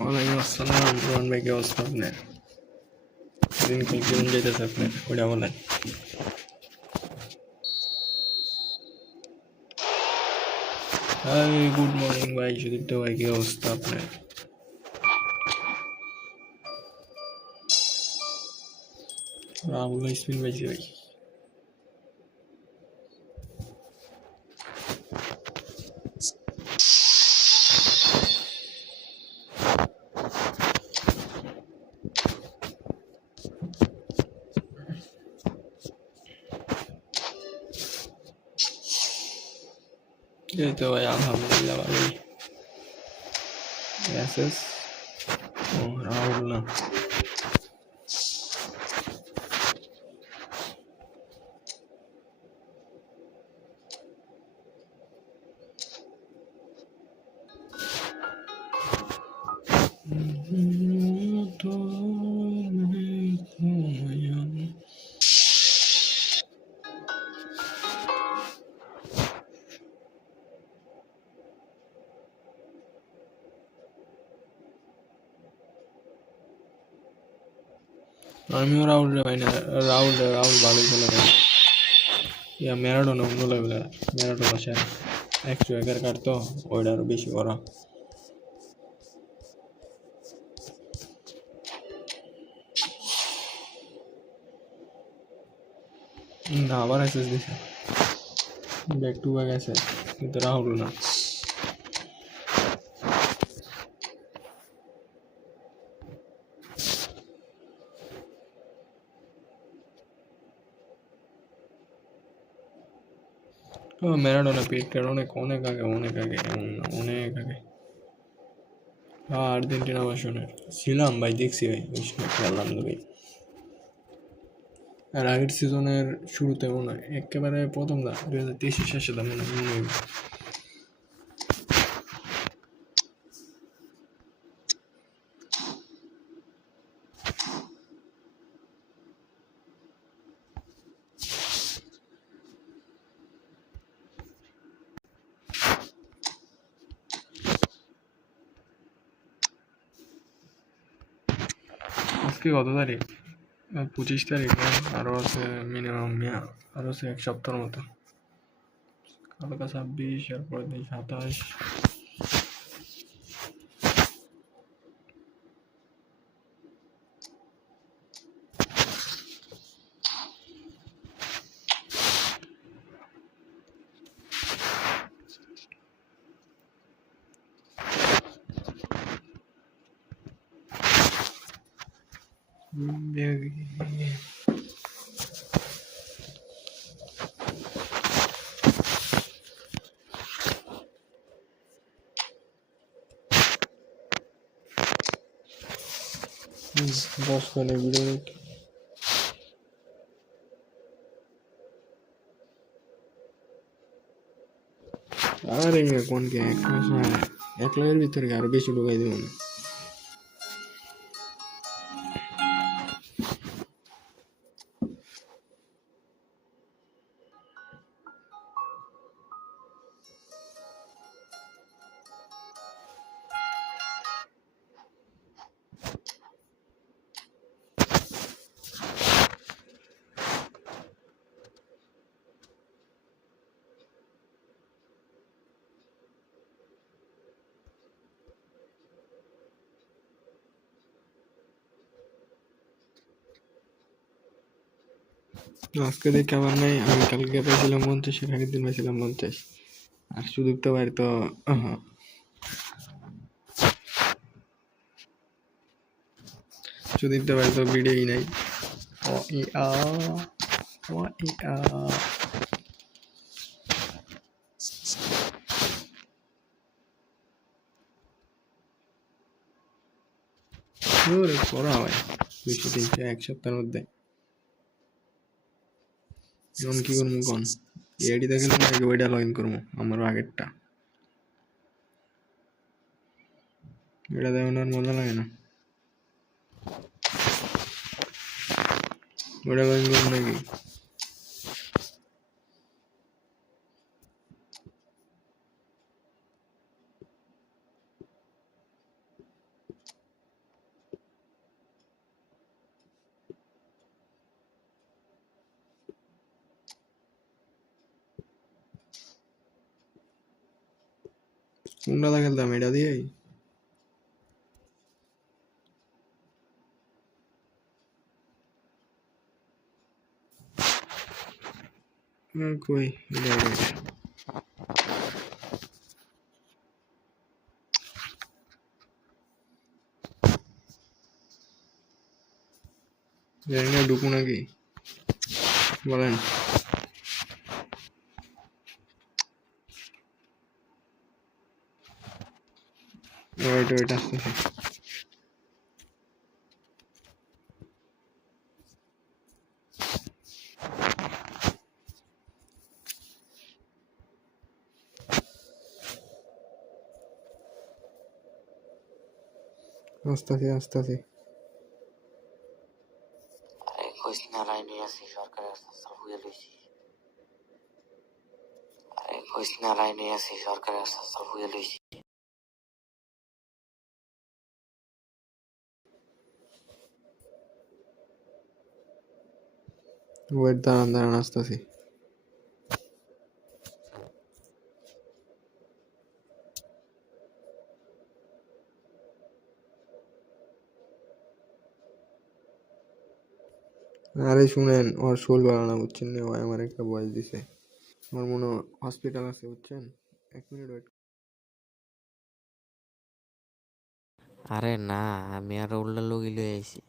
ওয়ালাইকুম আসসালাম রোহন ভাই, কি অবস্থা আপনার? দিনকাল কেমন যাইতেছে আপনার ওটা বলেন। হাই, গুড মর্নিং ভাই সুদীপ্ত ভাই, কি অবস্থা আপনার? রাহুল ভাই স্পিন পাইছি ভাই। এই তো ভাই আলহামদুলিল্লাহ ভালোই। এসএস ও রাহুল না, আমিও রাহুল রে ভাই না। রাহুল ভালোই খেলে ভাই। ইয়া ম্যারাডোনা অন্য লেভেলের, ম্যারাডোনা সেরা। 111 কাটতো, ওইটা আরো বেশি করা। না, আবার এসএস দিছে, ব্যাক টু ব্যাক আছে, কিন্তু রাহুল না। ম্যারাডোনা পিকটার অনেক অনেক আগে, অনেক আগে, এমন না, অনেক আগে। হ্যাঁ, আর্জেন্টিনা ভার্সনের ছিলাম ভাই, দেখছি ভাই, ওই সময় খেললাম তো ভাই। আর আগের সিজনের শুরুতে মনে হয়, একেবারে প্রথম দা 2023 শেষে দা মনে হয়। আজকে কত তারিখ? 25 তারিখ। আরও আছে মিনিমাম, আরও আছে 1 সপ্তাহের মতো। কালকে 26, এরপরে দিন 27। দশ মিনিট ভিডিও দেখি। আর কোন কে 1 লাখের ভিতরে আরো বেশি ঢুকাই দেবো না। আজকে দেখে আবার নাই, আমি কালকে পাইছিলাম 50, এর আগের দিন পাইছিলাম 50। আর সুদীপ্ত ভাই তো সুদীপ্ত ভাই তো ভিডিওই নাই। ও ই আ ও ই আ ওরে পড়া ভাই, 200 300 1 সপ্তাহের মধ্যে। এখন কি করবো কোন? এডি দেখে আগে ওইটা লগ ইন করবো, আমারও আগেরটা। এটা দেখুন আর মজা লাগে না, ওইটা লগ ইন করবো নাকি? কোনটা খেলতাম এটা দিয়েই? কই এটা এটা এটা। জানি না ঢুকু নাকি বলেন। ওয়েট ওয়েট আসতেছে। আসতেছে আসতেছে। আরে কইস না লাইনে আছি সরকারের হাসপাতাল হয়ে লইছি। আরে কইস না লাইনে আছি সরকারের হাসপাতাল হয়ে লইছি। ওয়েট দাঁড়ান দাঁড়ান আসতেছি। আরে শুনেন, ওর শোল বানানো বুঝছেন না, ও আমার একটা বয়স দিছে। আমার মনে হসপিটাল আছে বুঝছেন। 1 মিনিট ওয়েট। আরে না, আমি আর উল্টা লগি লই আইছি।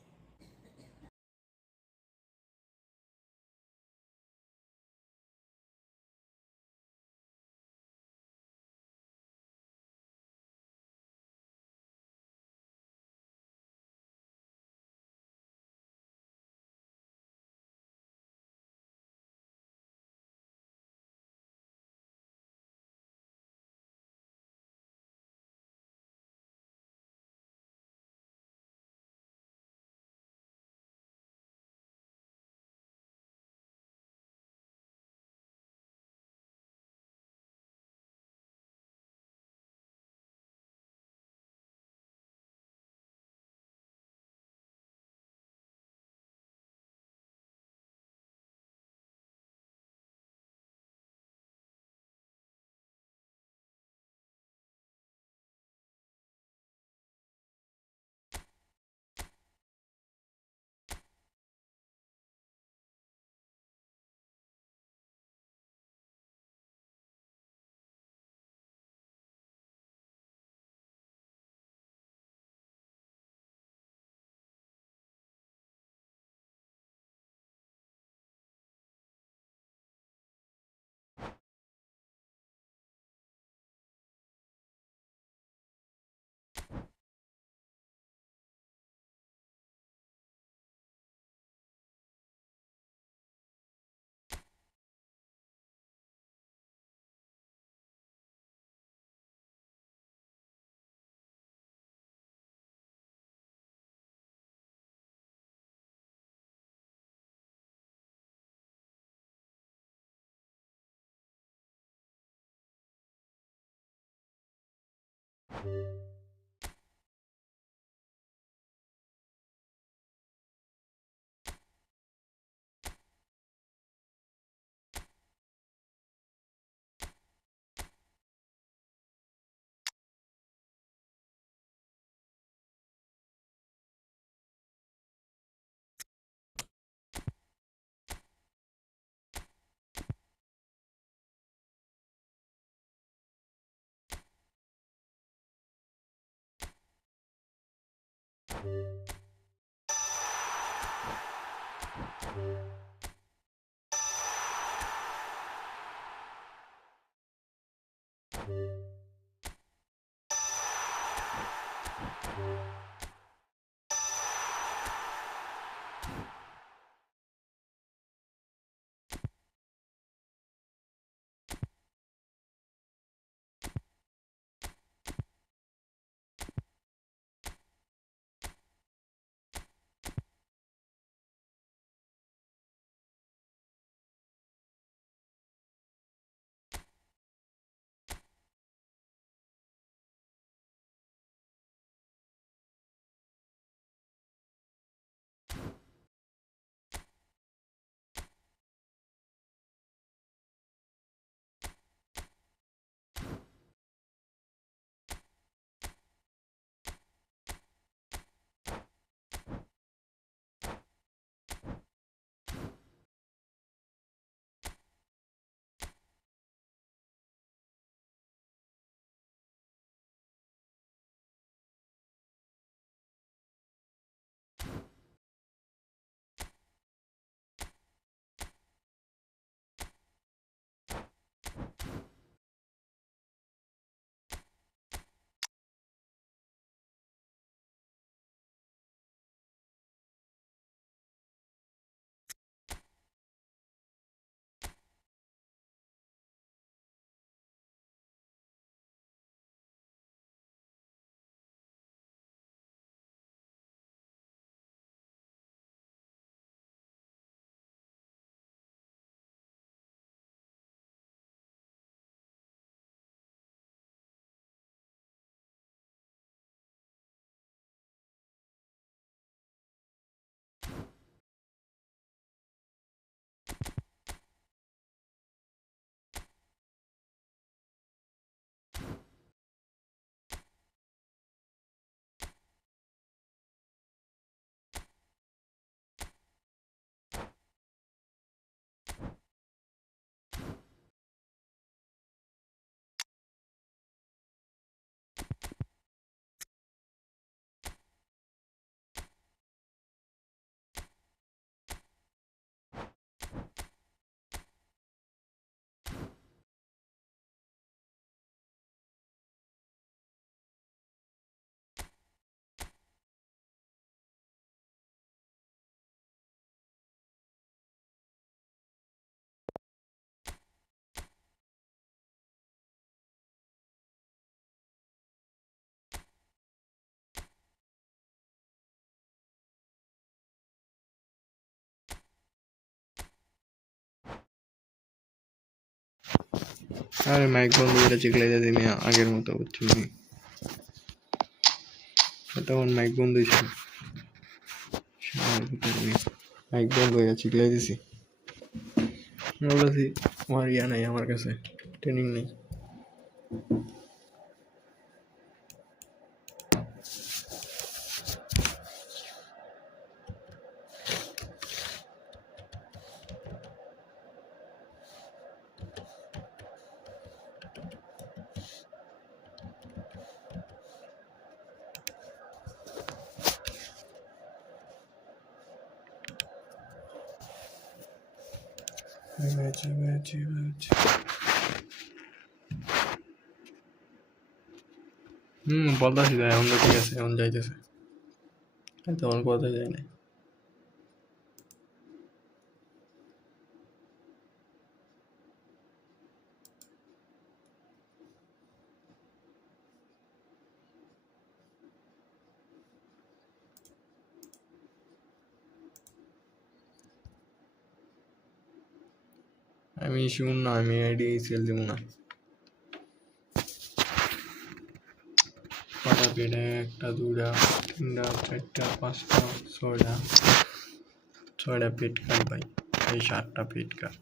আরে মাইক বন্ধ করে চিকলাই যাচ্ছি মিয়া আগের মতো বুঝছি তখন মাইক বন্ধ হয়েছিল মাইক বন্ধ হয়ে চিকলাই দিছি বলছি আমার ইয়া নাই আমার কাছে ট্রেনিং নেই বলতাছি তো এখন তো ঠিক আছে এখন যাইতেছে তখন কোথায় যায় না আমি শুন না আমি আইডি সেল দিব না কটা পেট একটা দুটা তিনটা চারটা পাঁচটা ছয়টা পেট কাট ভাই এই 7টা পেট কাট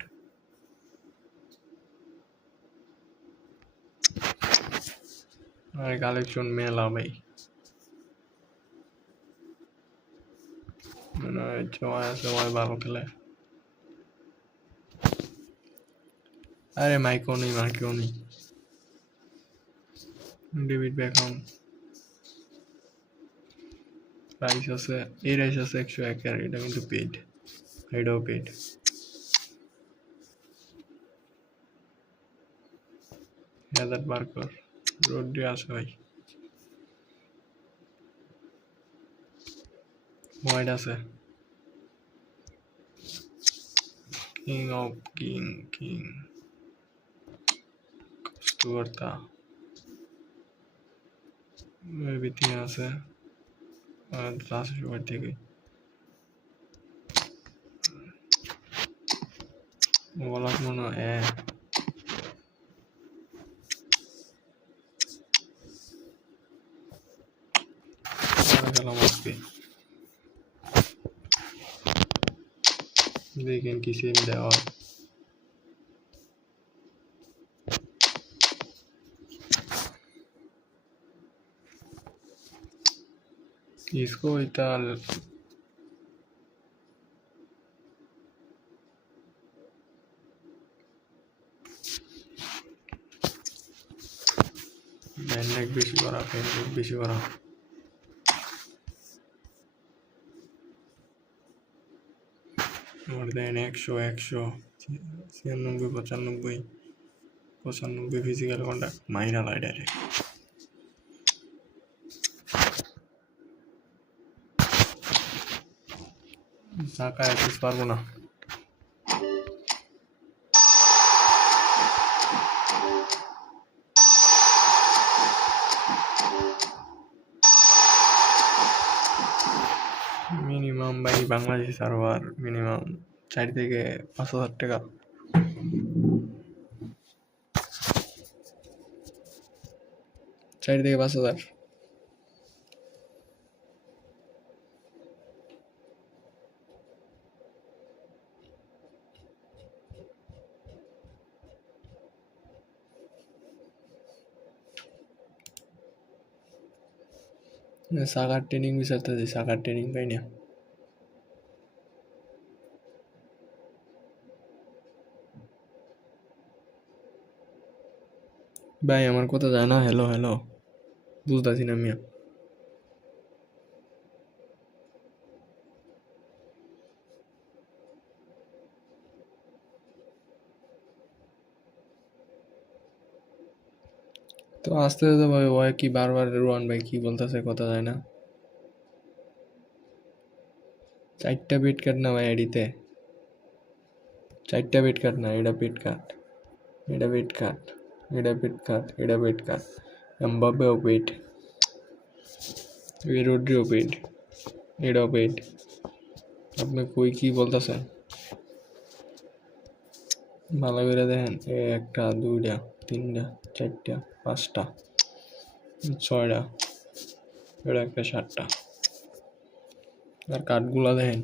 আর কালেকশন মেলা ভাই মনে হয় সবাই ভালো খেলে আরে মাইকও নেই মার্কেও নেই ডেভিড বেকহাম রাইস আছে এই রাইস আছে 101 এর এটা কিন্তু পেড এটাও পেড হেদার বার্কার রোড্রি আছে ভাই হোয়াইট আছে কিং অফ কিং কষ্টকর্তা এভরিথিং আছে আছে সবার থেকে বলার মনে হয় গেলাম আজকে দেখেন কি সেম দেওয়া इसको इताल मैंने बेशी करा फेसबुक बेशी करा और देन 100 96 95 फिजिकल कॉन्टैक्ट माइनर लाई डायरेक्ट साका एक्सेस पारबो ना মিনিমাম ভাই বাংলাদেশি সার্ভার মিনিমাম 4 থেকে 5,000 টাকা 4 থেকে 5,000 সাকার ট্রেনিং বিচারতে যাই সাকার ট্রেনিং পাই না ভাই আমার কথা যায় না হ্যালো হ্যালো বুঝতেছি না মিয়া তো আস্তে আস্তে ভাই ওই কি বারবার রোহান ভাই কি বলতেছে কথা যায় না 4টা বেট কাট না ভাই আইডিতে 4টা বেট কাট না এটা বেট কাট এটা বেট কাট এটা বেট কাট এটা বেট কাট এমবাপেও বেট রোড্রিও বেট এটাও বেট আপনি কই কি বলতেছেন ভালো করে দেখেন, একটা দুইটা তিনটা চারটা পাঁচটা ছয়টা, এটা একটা সাতটা। আর কাঠগুলা দেখেন,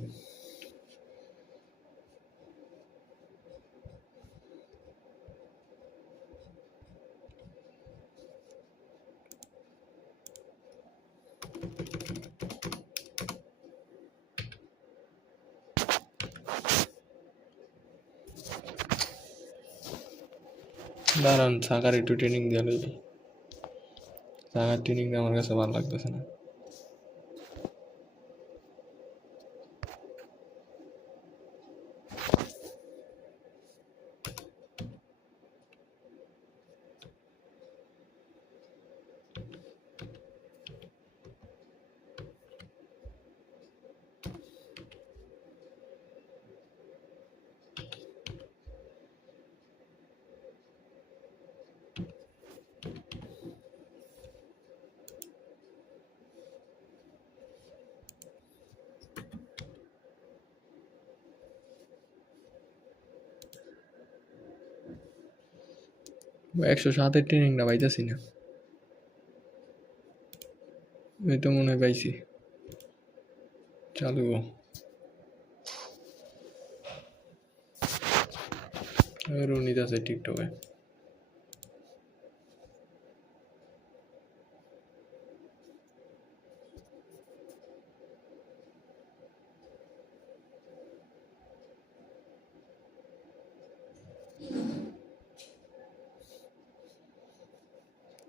দাঁড়ান সাকার একটু ট্রেনিং দিয়ে লইবি। সাকার ট্রেনিংটা আমার কাছে ভালো লাগতেছে না। একশো সাতের ট্রেনিংটা পাইতেছি না। এই তো মনে হয় পাইছি, চালু রুনিত আছে টিকটকে।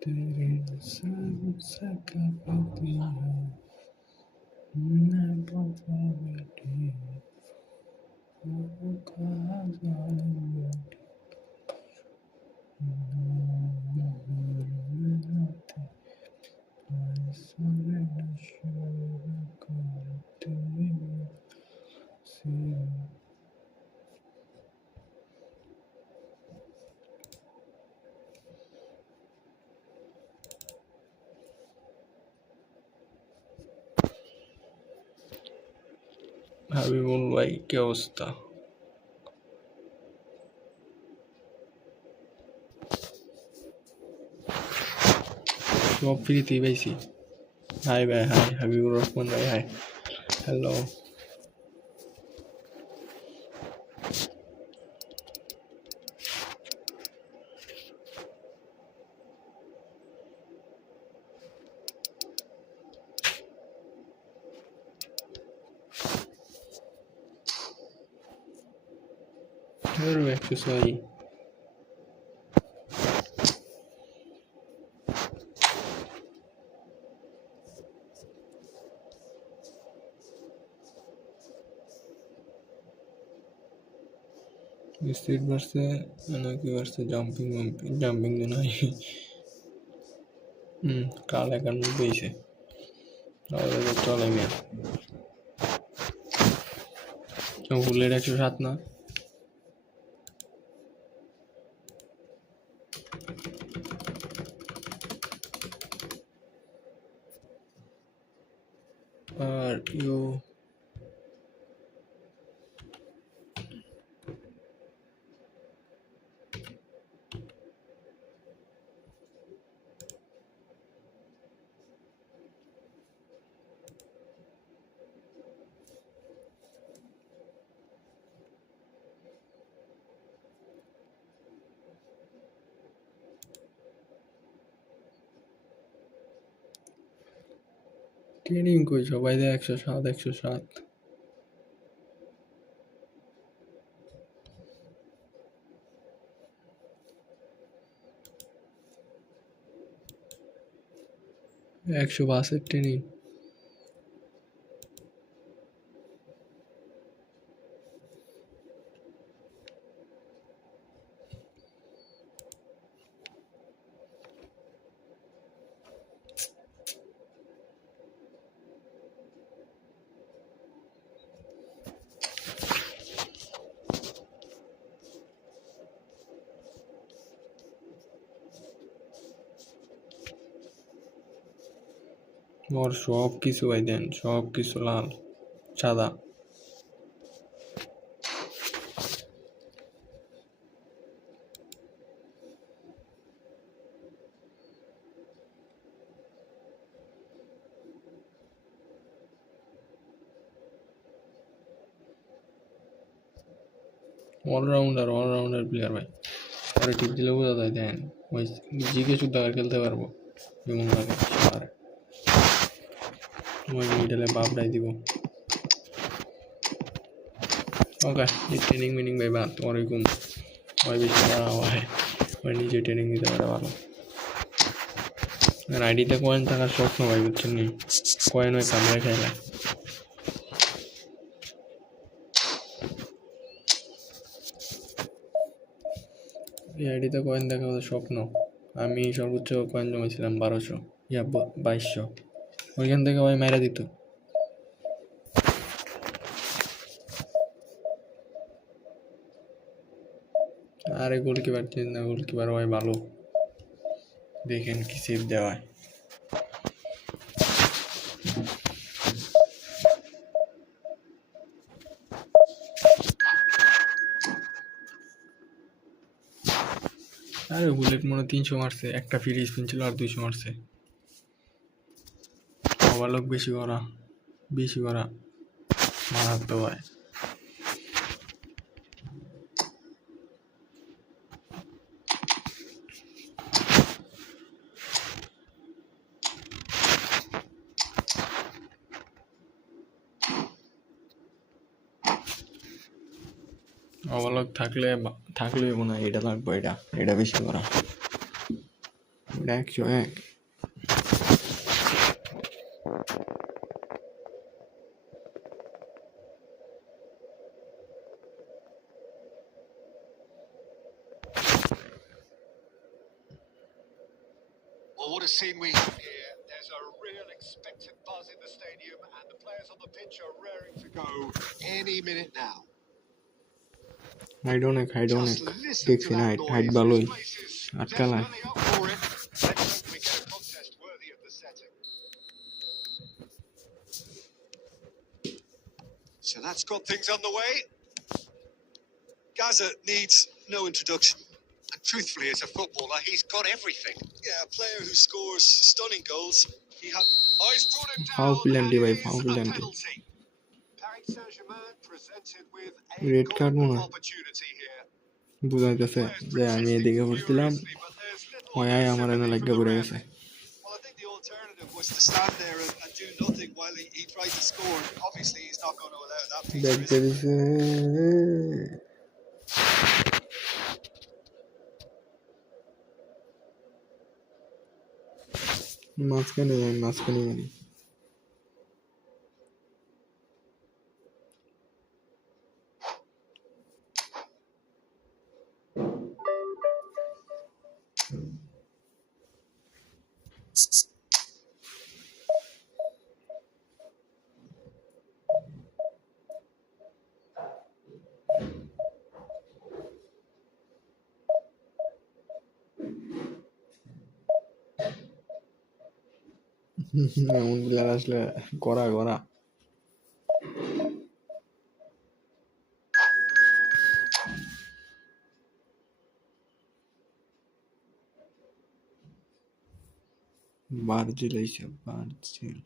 तेरे सबसे कपती है मैं पता बैठी वो कहा जालिम बैठी सारे नशे करते से হাবিবুল ভাই কি অবস্থা? সব ফ্রিতেই পাইছি। হাই ভাই, হাই হাবিবুর রহমান ভাই, হাই হ্যালো। একশো ছয় স্পিড বাড়ছে নাকি বাড়ছে? জাম্পিং জাম্পিং জাম্পিং তো নাই। কাল 91 পেয়েছে, তাহলে চলে মিয়া। ফুলের 107 না? আর ইউ ট্রেনিং কই? সবাই দেয় 107 107। একশো বাসের ট্রেনিং। ওর সব কিছু ভাই দেন, সব কিছু লাল সাদা। অলরাউন্ডার প্লেয়ার ভাই। আরে টিপ দিলে বোঝা যায় দেন ওই জিকে শুদ্ধ আর খেলতে পারবো এমন লাগে আর ওই মিডলে বাপড়াই দিব। ওকে এই ট্রেনিং মিনিং ভাই বাদ ওরকম ওই বেশি করা হয় ওই নিজে ট্রেনিং দিতে পারে ভালো। আর আইডিতে কয়েন থাকার স্বপ্ন ভাই বুঝছেন নি কয়েন ওই কামড়ে খাইলে এই আইডিতে কয়েন দেখা হতো স্বপ্ন। আমি সর্বোচ্চ কয়েন জমাইছিলাম 1200 ইয়া 2200 ওইখান থেকে ওই মেরে দিত। আরে গোলকিপার চিন্তা গোলকিপার ওই ভালো দেখেন কি সেভ দেওয়ায়। আরে বুলেট মনে 300 মারছে একটা ফ্রি স্পিন ছিল আর 200 মারছে। ওভারলোক বেশি করা মারাত্মক হয়। ওভারলোক থাকলে মনে হয় এটা লাগবে এটা বেশি করা এটা 101। Well, what a scene we have here. There's a real expectant buzz in the stadium, and the players on the pitch are raring to go any minute now. হাইডোনেক Just listen দেখছি to না that height noise. ভালোই This place is আটকালায়। definitely up for it. Let's hope we get a contest worthy of the setting. So that's got things underway. Gaza needs no introduction. And truthfully, as a footballer, he's got everything. Yeah, a player who scores stunning goals. He had. Oh, he's brought him ফাউ down, plenty and ভাই it ফাউ is a plenty penalty. Paris Saint-Germain presented with a red card মনে golden হয় opportunity here. বুঝাইতেছে Players যে আমি protesting এদিকে পড়ছিলাম furiously, but there's little হয় আমার এনে sympathy লাগিয়ে from the পড়ে ref. গেছে। Well, I think the alternative was to stand there and do nothing while he tried to score. Obviously, he's not going to allow that bag feature, is দিয়ে he? দিছে মাঝখানে মারি এমন player আসলে করা বার্জিল আইছে বার্জিল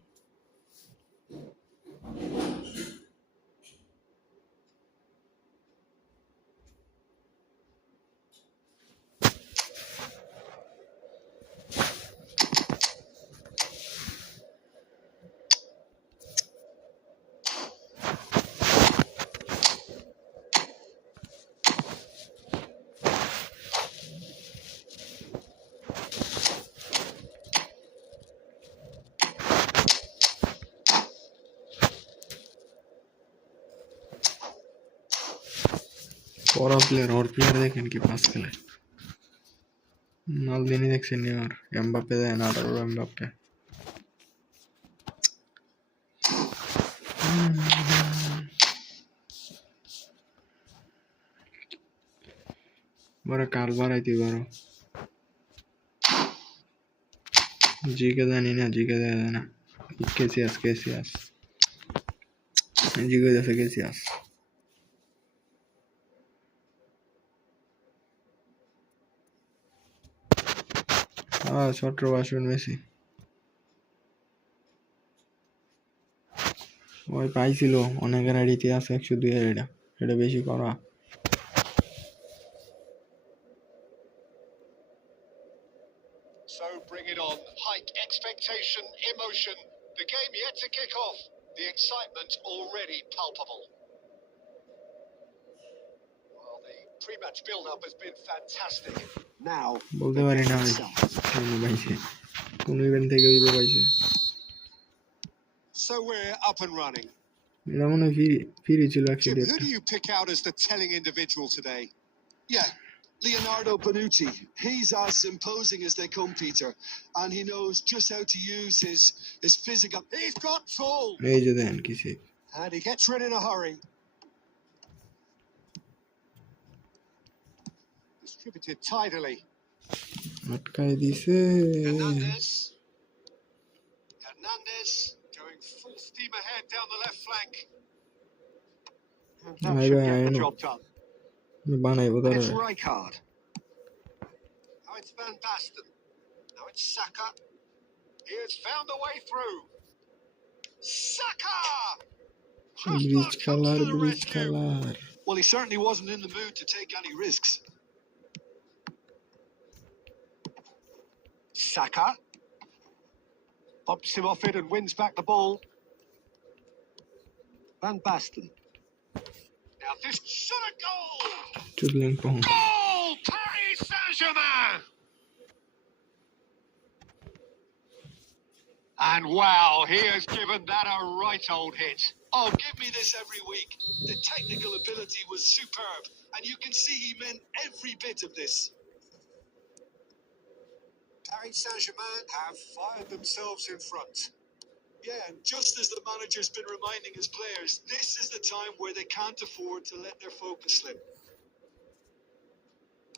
ওর প্লেয়ার দেখেন কি পাস খেলে মালদিনি দেখছেন নি আর এমবাপ্পে দেয় না আর এমবাপ্পে বড় কাল বাড়াইতে পারো জিকে জানি না জিকে দেয় না কেসিয়াস জিকে দেশে কেসিয়াস ছোট্ট বাসন মেসি ওই পাইছিল অনেকের আইডিতে আছে 102 এটা বেশি করা on. Hype, expectation, emotion. The game yet to kick off. The excitement already palpable. Well, the pre-match build-up has been fantastic. Now, বলতে the পারি game না ভাই itself. কোন পাইছে কোন ইভেন্ট থেকে উইপো পাইছে So we're up and running. এটা মনে হয় ফ্রি ছিল Jim, অ্যাকচুয়ালি who একটা do you pick out as the telling individual today? Yeah, Leonardo Bonucci. He's as imposing as they come, Peter. And he knows just how to use his physical. He's got full. এই যে দেন কিসে And he gets rid in a hurry. Distributed tidily. আটকায় দিছে Hernandez going full steam ahead down the left flank. And I that should know, get I the know. job done. বানাইবো And তারা it's Rijkaard. Now it's Van Basten. Now it's Saka. He has found a way through. Saka! Bridge Crossbar comes colour to the bridge rescue. Colour Well, he certainly wasn't in the mood to take any risks. Saka bumps him off it and wins back the ball. Van Basten. Now this should have goal! চুদলেন পং Goal! Paris Saint-Germain! And wow, he has given that a right old hit. Oh, give me this every week. The technical ability was superb, and you can see he meant every bit of this. Paris Saint-Germain have fired themselves in front. Yeah, and just as the manager's been reminding his players, this is the time where they can't afford to let their focus slip.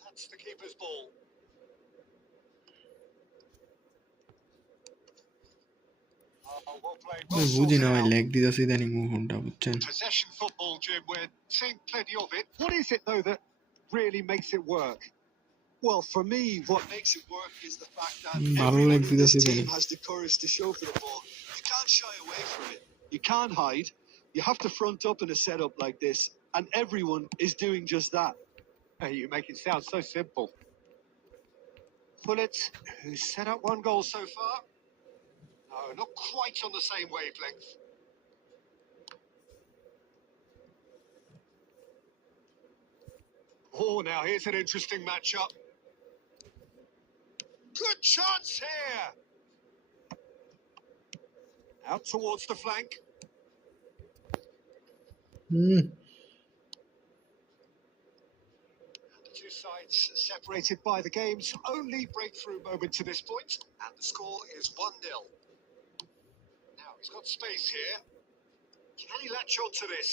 That's the keeper's ball. Oh, well played, well বুঝি না sorted ভাই out. Leg দিতেছে ইদানিং ফোনটা বুঝছেন Possession football, Jim. We're seeing plenty of it. What is it, though, that really makes it work? Well, for me, what makes it work is the fact that ভালো leg everyone in this দিতেছে team ইদানিং has the courage to show for the ball. You can't shy away from it. You can't hide. You have to front up in a setup like this, and everyone is doing just that. Hey, you make it sound so simple. Pullet, who's set up one goal so far. No, not quite on the same wavelength. Oh, now here's an interesting matchup. Good chance here. Out towards the flank. The two sides separated by the game's only breakthrough moment to this point, and the score is 1-0. Now he's got space here. Can he latch on to this?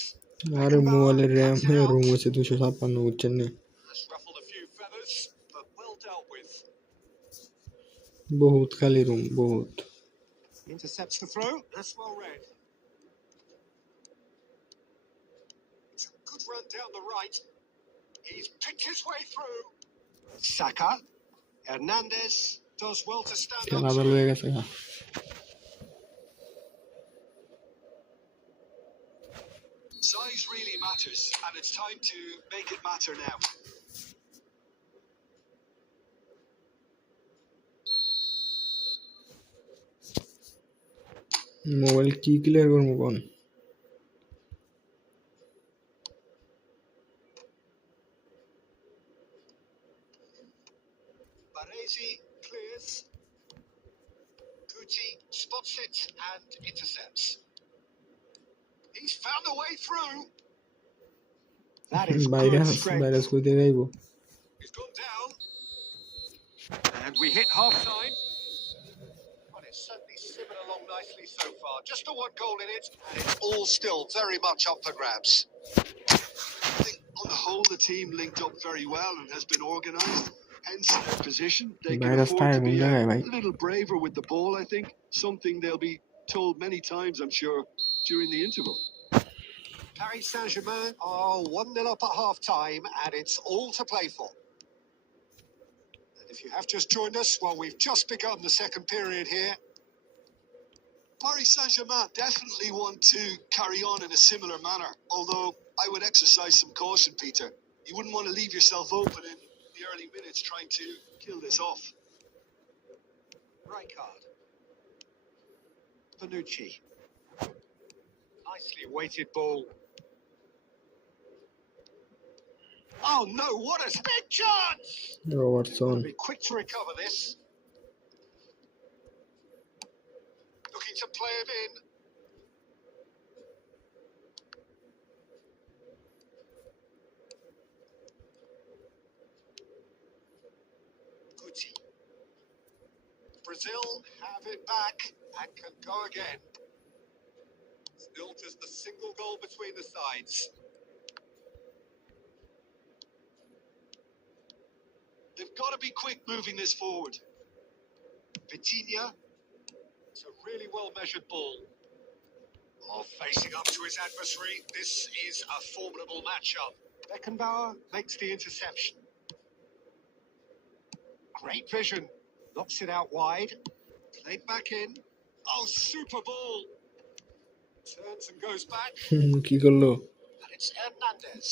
আরে মোবাইলের RAM room হচ্ছে 256 বুঝছেন না That's ruffled a few feathers, but well dealt with. বহুত খালি room বহুত Intercepts the throw. That's well read. It's a good run down the right. He's picked his way through. Saka. Hernandez does well to stand up খেলা to ভালো it. হয়ে গেছে Size really matters, and it's time to make it matter now. Mobile কি clear করবো কোন Baresi clears. Gucci spots it and intercepts. He's found a way through. That is good strength. Virus কইতে যাইবো He's gone down. And we hit half time. Well, it's certainly simmered along nicely so far. Just the one goal in it, and it's all still very much up for grabs. I think on the whole, the team linked up very well and has been organised. Hence their position. They can virus afford পায় to কোন be জায়গায় ভাই a little braver with the ball, I think. Something they'll be told many times, I'm sure, during the interval. Paris Saint-Germain are 1-0 up at half-time, and it's all to play for. And if you have just joined us, well, we've just begun the second period here. Paris Saint-Germain definitely want to carry on in a similar manner, although I would exercise some caution, Peter. You wouldn't want to leave yourself open in the early minutes trying to kill this off. Rijkaard. Bonucci. Nicely weighted ball. Oh no, what a big chance! Got to Robertson. be quick to recover this. Looking to play it in. Guti. Brazil have it back and can go again. Still just a single goal between the sides. They've got to be quick moving this forward. Vitinha. It's a really well measured ball. Oh, facing up to his adversary. This is a formidable matchup. Beckenbauer makes the interception. Great vision. Knocks it out wide. Played back in. Oh, super ball. Turns and goes back. কি করলো? And it's Hernandez.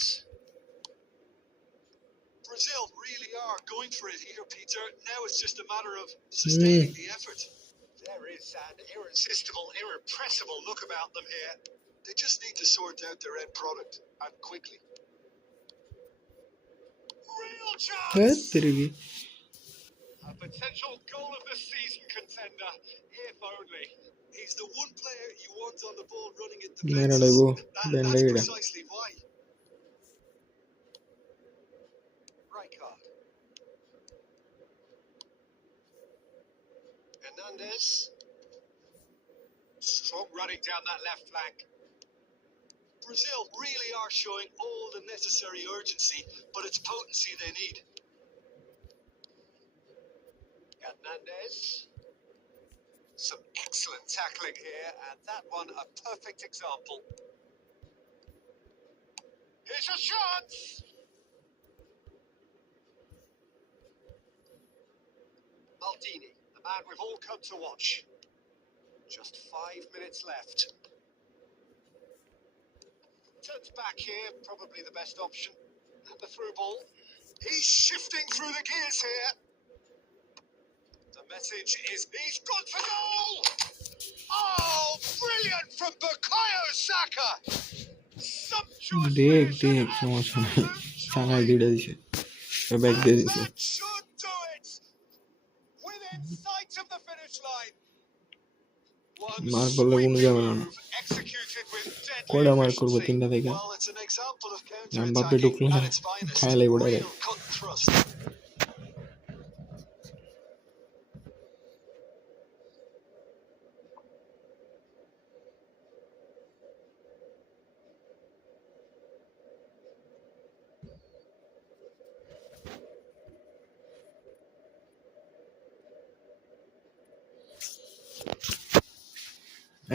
Brazil really are going for it here, Peter. Now it's just a matter of sustaining the effort. There is an irresistible, irrepressible look about them here. They just need to sort out their end product, and quickly. Real chance! A potential goal of the season contender, if only. He's the one player you want on the ball running at defenses. That's precisely why. Rijkaard. Hernandez. Strong running down that left flank. Brazil really are showing all the necessary urgency, but it's potency they need. Hernandez. Some excellent tackling here, and that one a perfect example. Here's a chance! Maldini, the man we've all come to watch. Just 5 minutes left. Turns back here, probably the best option. And the through ball. He's shifting through the gears here. The message is he's gone for goal! Oh, brilliant from Bukayo Saka! দেখ সমস্যা নেই সাকায় দুইটা দিছে back দিয়ে দিছে mark করলে কোনো ঝামেলা না কয়টা মার্ক করবো 3টা থেকে এমবাপ্পে ঢুকলে খায় লাগবো ডাইরেক্ট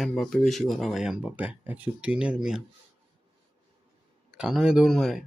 এমবাপ্পে বেশি করা ভাই এমবাপ্পে 103 মিয়া কাননে দৌড় মারে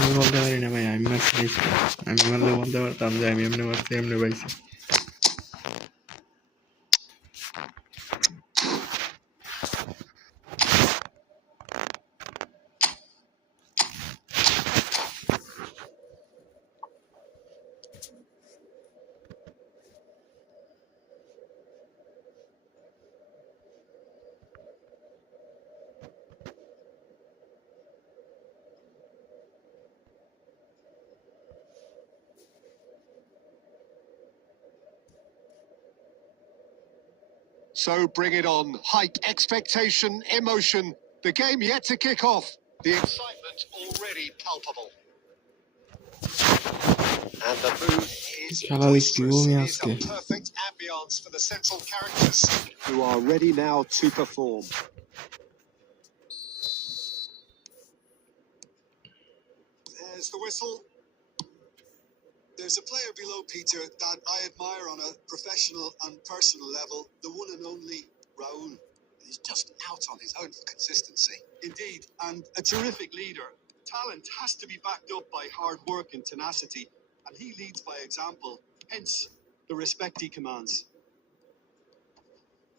আমি বলতে পারি না ভাই আমি মারছি আমি মারলে বলতে পারতাম যে আমি এমনি মারছি এমনি পাইছি So bring it on. Hype, expectation, emotion. The game yet to kick off. The excitement already palpable. And the mood is boisterous. It is a perfect ambience for the central characters who are ready now to perform. There's the whistle. There's a player below, Peter, that I admire on a professional and personal level, the one and only Raul. He's just out on his own for consistency. Indeed, and a terrific leader. Talent has to be backed up by hard work and tenacity, and he leads by example, hence the respect he commands.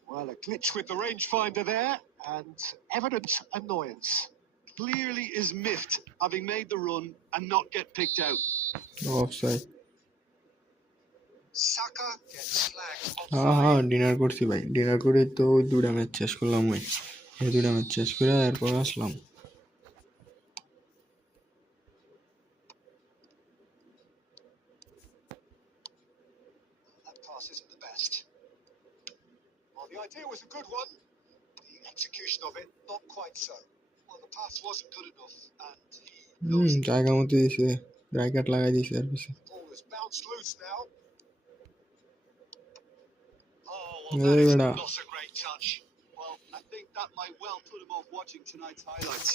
Well, a glitch with the rangefinder there, and evident annoyance. Clearly is miffed, having made the run and not get picked out. Offside. Saka gets slagged হ্যাঁ offside. Dinner করছি ভাই, dinner করে তো ওই দুটা match শেষ করলাম, ওই এই দুটা ম্যাচ শেষ করে এরপর আসলাম। That pass isn't the best. Well, the idea was a good one. The execution of it, not quite so. Well, the pass wasn't good enough, and he knows it. জায়গা মতো দিছে, ব্র্যাকেট লাগাই দিছে আর কিছু। The ball is bounced loose now. Oh, well, that is not a great touch. Well, I think that might well put him off watching tonight's highlights.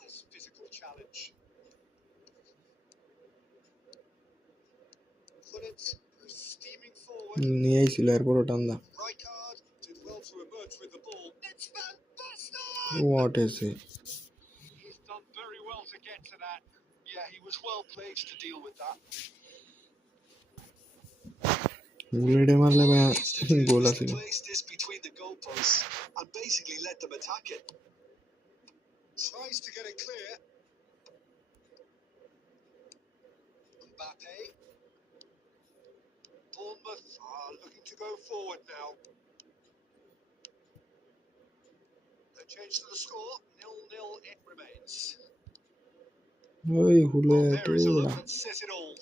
Nice physical challenge. Put it steaming forward. নিয়ে আইছিল এরপরও টান্দা। Rijkaard did well to emerge with the ball. It's fantastic! What is it? He's done very well to get to that. Yeah, he was well placed to deal with that. বুলেটে মারলে ভাই গোল He আছিল। placed this between the goalposts and basically let them attack it. Tries to get it clear. Mbappe. Bournemouth are looking to go forward now. A change to the score. 0-0 it remains. ওই Well, হুলে there is a look তোরা that says it all.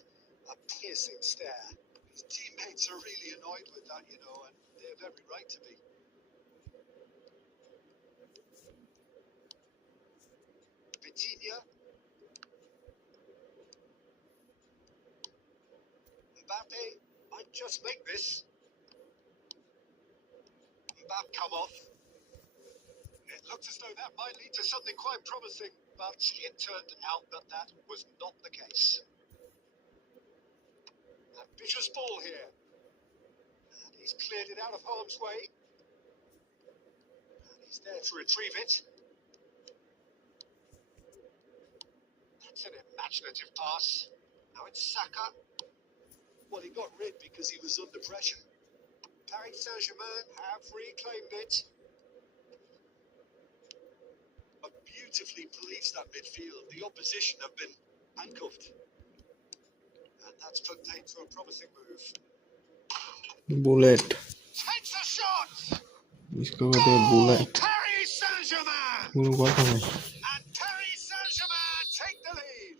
A piercing stare. His teammates are really annoyed with that, you know, and they have every right to be. Vitinha. Mbappe might just make this. Mbappe come off. It looked as though that might lead to something quite promising, but it turned out that that was not the case. Ambitious ball here. And he's cleared it out of harm's way. And he's there to retrieve it. That's an imaginative pass. Now it's Saka. Well, he got rid because he was under pressure. Paris Saint-Germain have reclaimed it. Beautifully policed that midfield. The opposition have been handcuffed. And that's put paid to a promising move. Bullet Takes a shot! इसको कहते हैं bullet. Paris Saint-Germain! কোনো কথা নেই। And Paris Saint-Germain take the lead.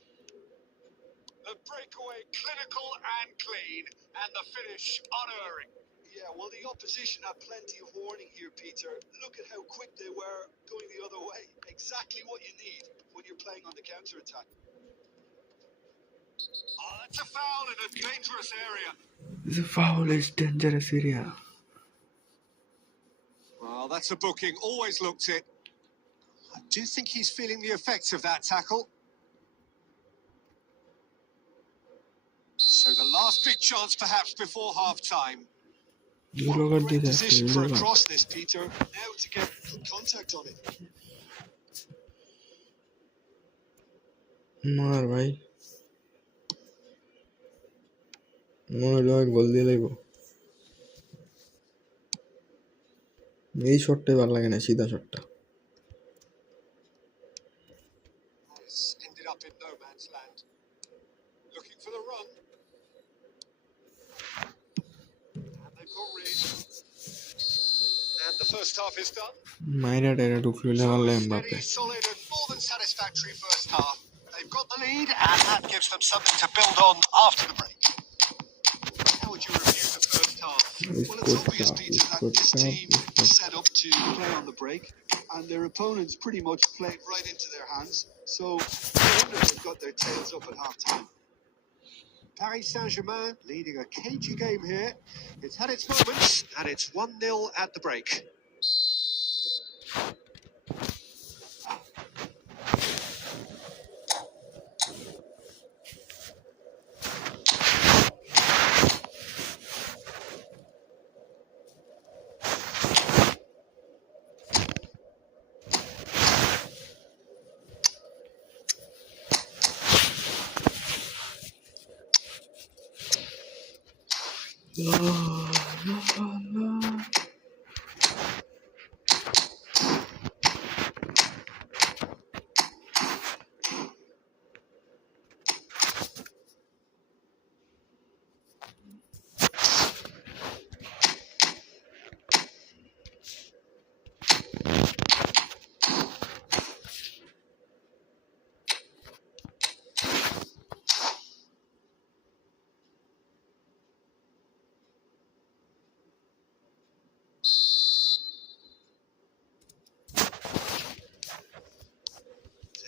The breakaway clinical and clean, and the finish unerring. Yeah, well, the opposition had plenty of warning here, Peter. Look at how quick they were going the other way. Exactly what you need when you're playing on the counter-attack. Oh, that's a foul in a dangerous area. The foul is dangerous area. Well, that's a booking. Always looked it. I do think he's feeling the effects of that tackle. So the last big chance, perhaps, before half-time. Great position for a cross this, Peter. Now to get good contact on it. মার ভাই, মনে হয় গোল দিয়ে লাগবো। এই শটটাই ভালো লাগে না, সিধা শটটা। Ended up in no man's land. Looking for the run. And they've got rid. And the first half is done. মাইরা টাইরা ঢুকলো ভালো Mbappe. Steady, solid and more than satisfactory first half. They've got the lead and that gives them something to build on after the break. How would you review the first half? Well, it's obvious, Peter, that this team is set up to play on the break, and their opponents pretty much played right into their hands. So, no wonder they've got their tails up at half time. Paris Saint-Germain leading a cagey game here. It's had its moments, and it's 1-0 at the break.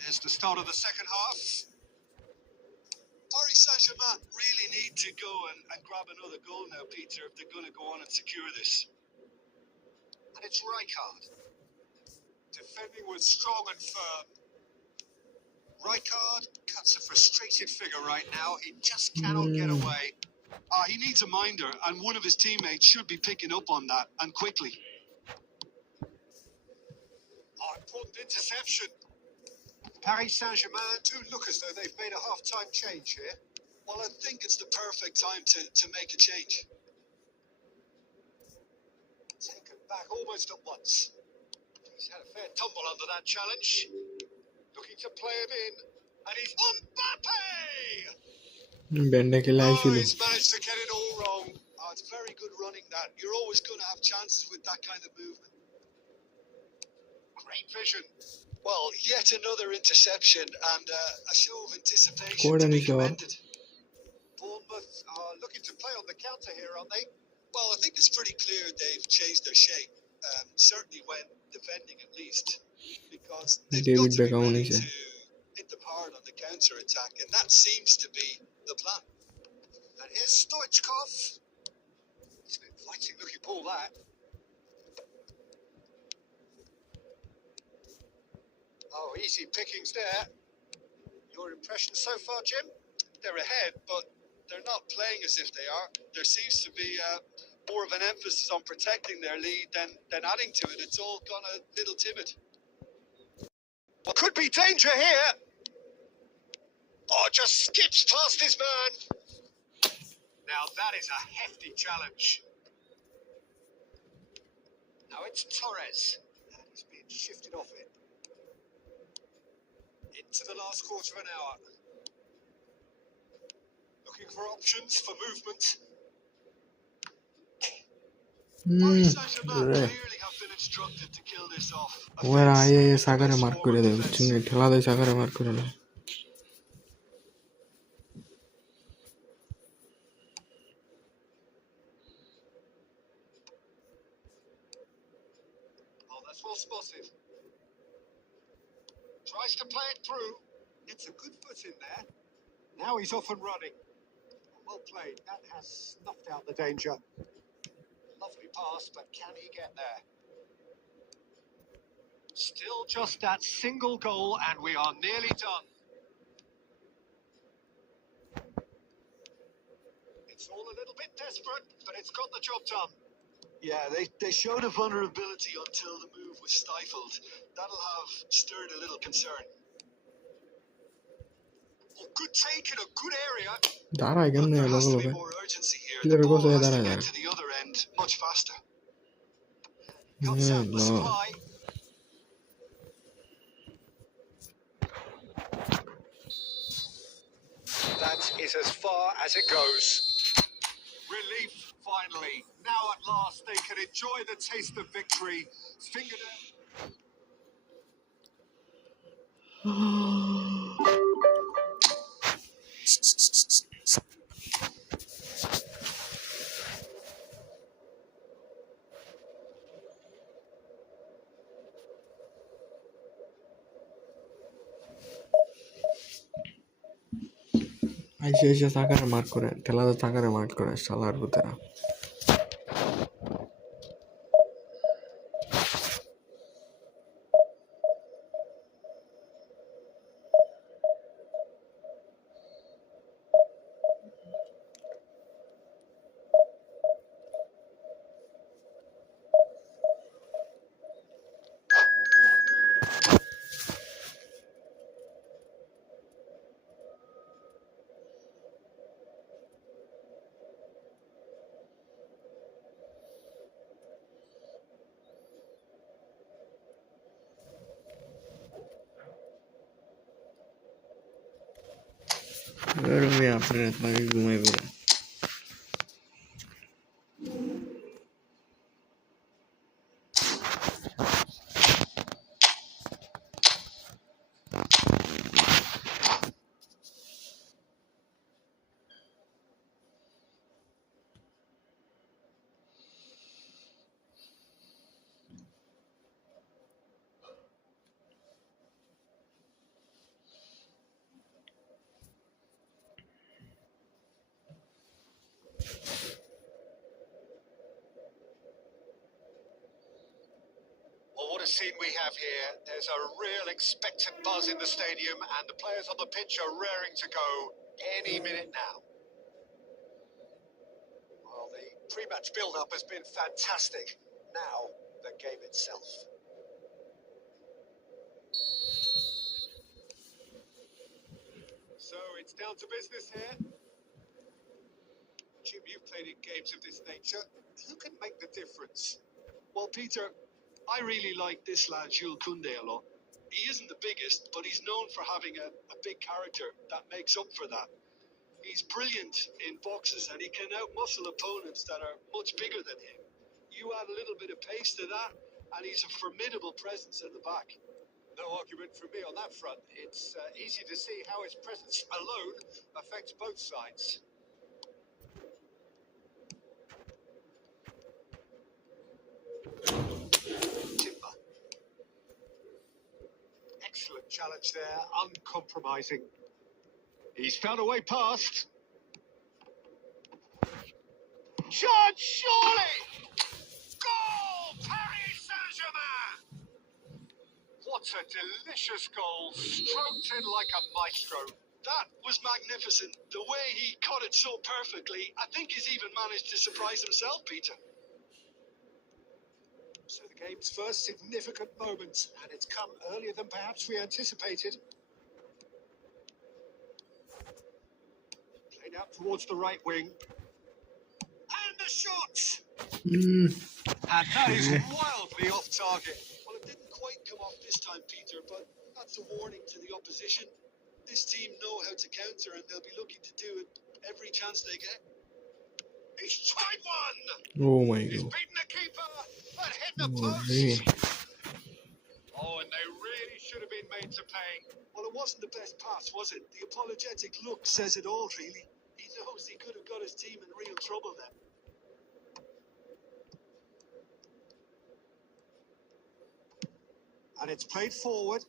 There's the start of the second half. Paris Saint-Germain really need to go and grab another goal now, Peter, if they're going to go on and secure this. And it's Rijkaard. Defending was strong and firm. Rijkaard cuts a frustrated figure right now. He just cannot get away. He needs a minder, and one of his teammates should be picking up on that, and quickly. Important interception. Paris Saint-Germain do look as though they've made a half-time change here. Well, I think it's the perfect time to make a change. Taken back almost at once. He's had a fair tumble under that challenge. Looking to play him in. And he's Mbappe! He's managed to get it all wrong. It's very good running that. You're always going to have chances with that kind of movement. Great vision. Well, yet another interception and a show of anticipation to be commended. Bournemouth are looking to play on the counter here, aren't they? Well, I think it's pretty clear they've changed their shape. Certainly when defending, at least, because they've got to be ready to hit them hard on the counter attack, and that seems to be the plan. And here's Stoichkov. It's an inviting looking ball, that. Oh, easy pickings there. Your impression so far, Jim? They're ahead, but they're not playing as if they are. There seems to be more of an emphasis on protecting their lead than adding to it. It's all gone a little timid. Well, could be danger here. Oh, just skips past his man. Now that is a hefty challenge. Now it's Torres. And he's being shifted off it. Into the last quarter of an hour. Looking for options for movement. Paris Saint-Germain clearly have been instructed to kill this off. Where are you? Sagare mark kore dev. Chinge thela de sagare mark kore na. Oh, that's well spotted. Tries to play it through. It's a good foot in there. Now he's off and running. Well played. That has snuffed out the danger. Lovely pass, but can he get there? Still just that single goal, and we are nearly done. It's all a little bit desperate, but it's got the job done. Yeah, they showed a vulnerability until the move was stifled. That'll have stirred a little concern. Oh, good take in a good area. But there has to be more urgency here. The ball has to get to the other end much faster. Cuts out the supply. That is as far as it goes. Relief, finally. Now at last they can enjoy the taste of victory. Fingernail. আইসে আইসে চাকারে মার করে ঠেলাতে চাকারে মার করে শালার পুতেরা। আপনার আপনাকে ঘুমাই বলে Well, what a scene we have here. There's a real expectant buzz in the stadium, and the players on the pitch are raring to go any minute now. Well, the pre-match build-up has been fantastic. Now, the game itself. So, it's down to business here. Jim, you've played in games of this nature. Who can make the difference? Well, Peter, I really like this lad, Jules Koundé, a lot. He isn't the biggest, but he's known for having a big character that makes up for that. He's brilliant in boxes and he can outmuscle opponents that are much bigger than him. You add a little bit of pace to that, and he's a formidable presence at the back. No argument from me on that front. It's easy to see how his presence alone affects both sides. Timber. Excellent challenge there, uncompromising. He's found a way past. Shot, surely! Goal! Paris Saint-Germain! What a delicious goal, stroked in like a maestro. That was magnificent. The way he caught it so perfectly. I think he's even managed to surprise himself, Peter. So the game's first significant moment, and it's come earlier than perhaps we anticipated. Played out towards the right wing. And the shot! And that is wildly off target. Well, it didn't quite come off this time, Peter, but that's a warning to the opposition. This team know how to counter, and they'll be looking to do it every chance they get. He's tried one! Oh my He's god. beaten the keeper and hit the Oh, post! really? Oh, and they really should have been made to pay. Well, it wasn't the best pass, was it? The apologetic look says it all, really. He knows he could have got his team in real trouble then. And it's played forward.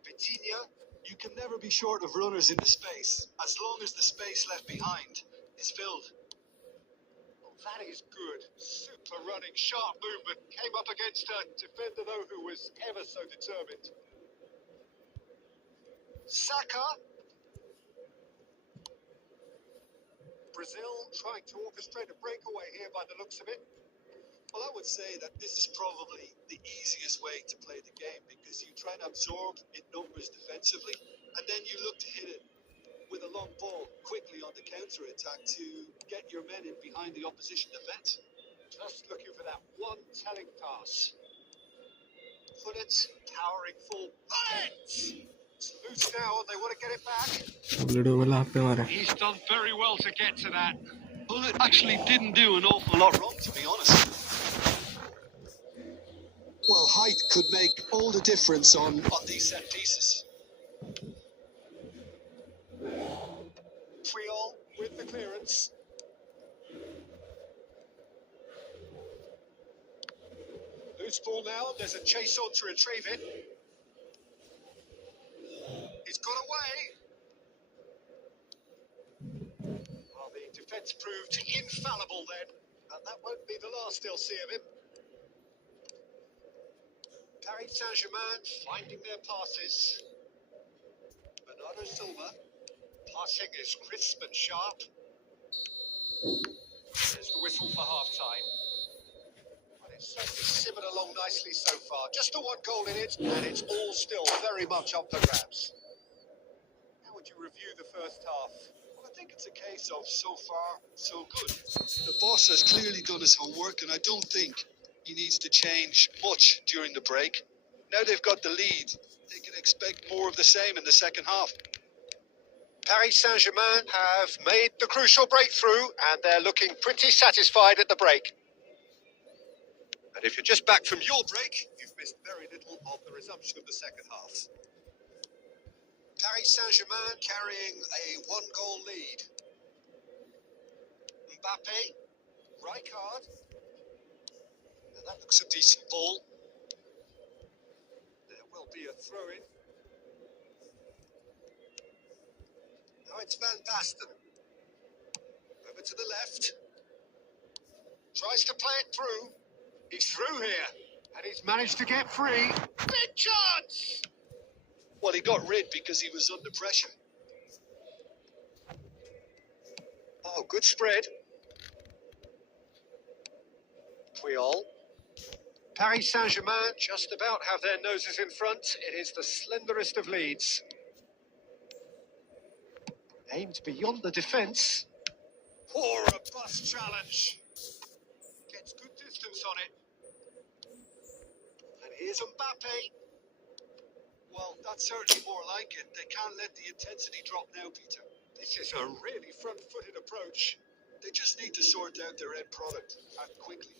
Vitinha, you can never be short of runners in the space, as long as the space left behind is filled. Oh, that is good. Super running, sharp movement. Came up against a defender, though, who was ever so determined. Saka. Brazil trying to orchestrate a breakaway here by the looks of it. Well, I would say that this is probably the easiest way to play the game, because you try and absorb in numbers defensively, and then you look to hit it with a long ball quickly on the counter-attack to get your men in behind the opposition defence. Just looking for that one telling pass. Put it, powering full. Bullet! It's loose now, they want to get it back. বুলেটও বলে হাঁপতে মারে। He's done very well to get to that. Bullet actually didn't do an awful lot wrong, to be honest. Well, height could make all the difference on these set pieces. Friol with the clearance. Loose ball now, there's a chase on to retrieve it. He's got away. ball then, and that won't be the last they'll see of him. Paris Saint-Germain finding their passes. Bernardo Silva. Passing is crisp and sharp. There's the whistle for half-time. Well, it's certainly simmered along nicely so far. Just the one goal in it, and it's all still very much up for grabs. How would you review the first half? Well, I think it's a case of so far, so good. The boss has clearly done his homework, and I don't think he needs to change much during the break. Now they've got the lead, they can expect more of the same in the second half. Paris Saint-Germain have made the crucial breakthrough, and they're looking pretty satisfied at the break. And if you're just back from your break, you've missed very little of the resumption of the second half. Paris Saint-Germain carrying a one-goal lead. Mbappe, Rijkaard. And that looks a decent ball. There will be a throw-in. Now it's Van Basten. Over to the left. Tries to play it through. He's through here. And he's managed to get free. Big chance! Well, he got rid because he was under pressure. Oh, good spread. Puyol. Paris Saint-Germain just about have their noses in front. It is the slenderest of leads. Aimed beyond the defence. Poor a bus challenge. Gets good distance on it. And here's Mbappe. Well, that's certainly more like it. They can't let the intensity drop now, Peter. This is a really front-footed approach. They just need to sort out their end product and quickly.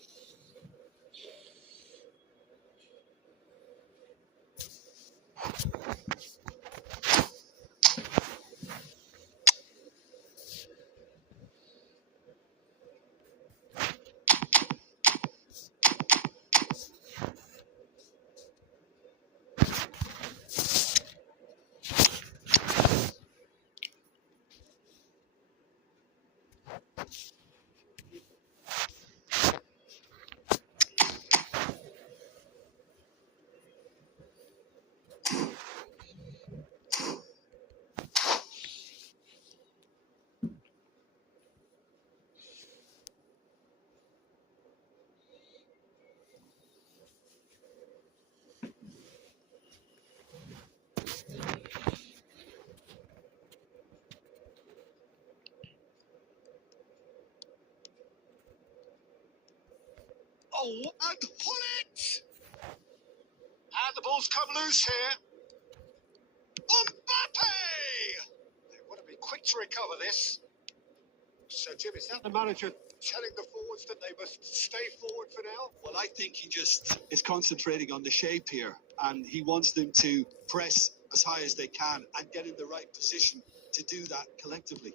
Oh, and pull it! And the ball's come loose here. Mbappe! They want to be quick to recover this. So, Jim, is that the manager telling the forwards that they must stay forward for now? Well, I think he just is concentrating on the shape here, and he wants them to press as high as they can and get in the right position to do that collectively.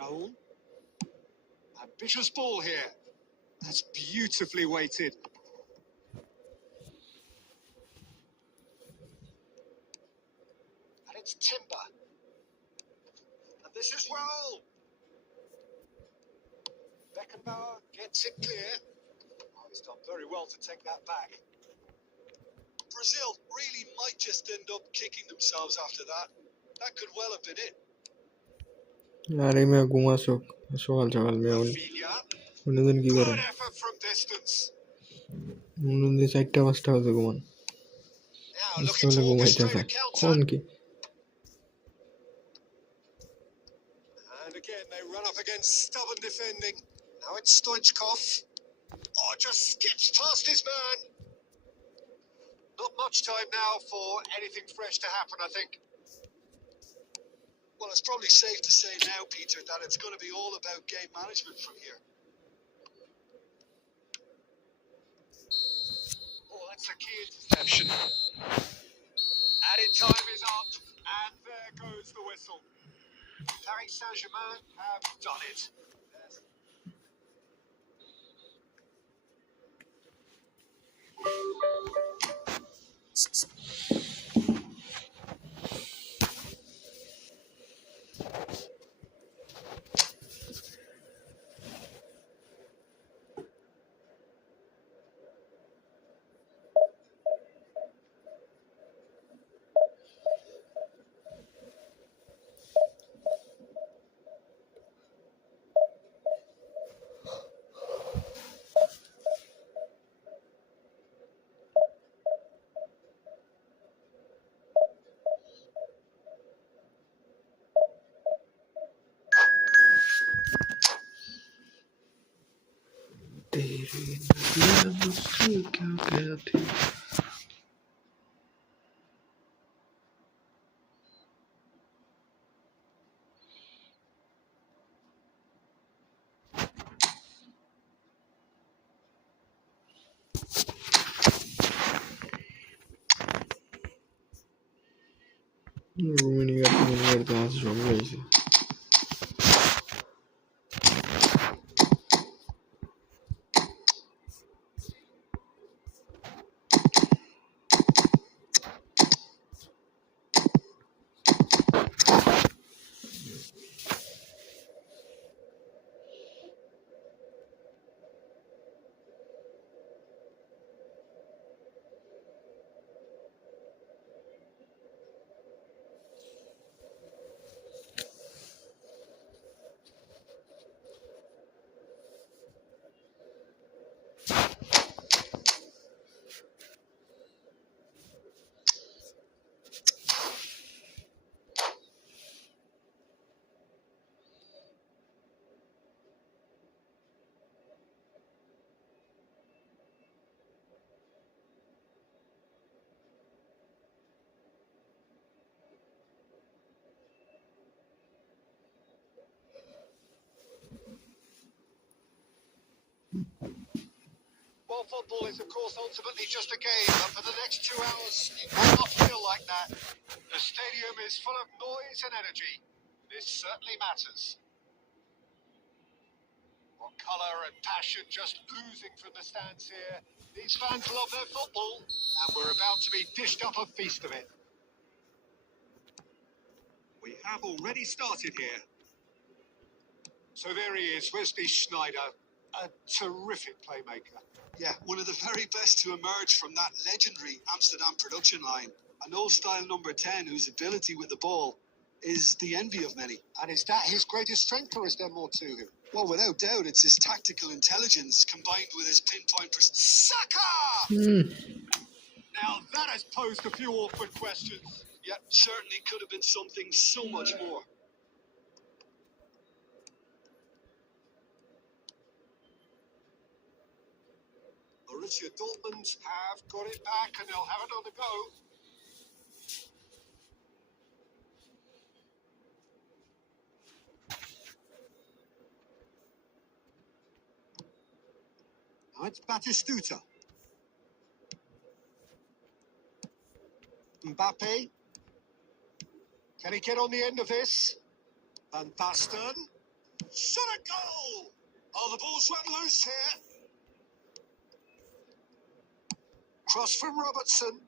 Raul. Ambitious ball here. That's beautifully weighted. And it's Timber. And this is Raul. Beckenbauer gets it clear. Oh, he's done very well to take that back. Brazil really might just end up kicking themselves after that. That could well have been it. আরে মিয়া ঘুমাসুক সকাল সকাল মিয়া Rafinha. অন্যদিন কি Good করেন effort from distance. অন্যদিন 4টা 5টা বাজে ঘুমান Now আজকে looking বলে to ঘুমাইতেছে orchestrate a counter. কোন কি And again, they run up against stubborn defending. Now it's Stoichkov. Oh, just skips past his man. Not much time now for anything fresh to happen, I think. Well, it's probably safe to say now, Peter, that it's going to be all about game management from here. Oh, that's a key interception. Added time is up, and there goes the whistle. Paris Saint-Germain have done it. तेरे नजर मुझसे क्या कहती Rumeni करते हाथ जोड़ गई थी Well, football is, of course, ultimately just a game, but for the next 2 hours, it might not feel like that. The stadium is full of noise and energy. This certainly matters. What colour and passion just oozing from the stands here. These fans love their football, and we're about to be dished up a feast of it. We have already started here. So there he is, Wesley Sneijder, a terrific playmaker. Yeah, one of the very best to emerge from that legendary Amsterdam production line. An old-style number 10 whose ability with the ball is the envy of many. And is that his greatest strength, or is there more to him? Well, without doubt, it's his tactical intelligence combined with his pinpoint Saka! Now that has posed a few awkward questions. Yeah, certainly could have been something so much more. Borussia Dortmund have got it back, and they'll have it on the go. Now it's Batistuta. Mbappe. Can he get on the end of this? Van Basten. Shot a goal! Oh, the ball's run loose here. Cross from Robertson.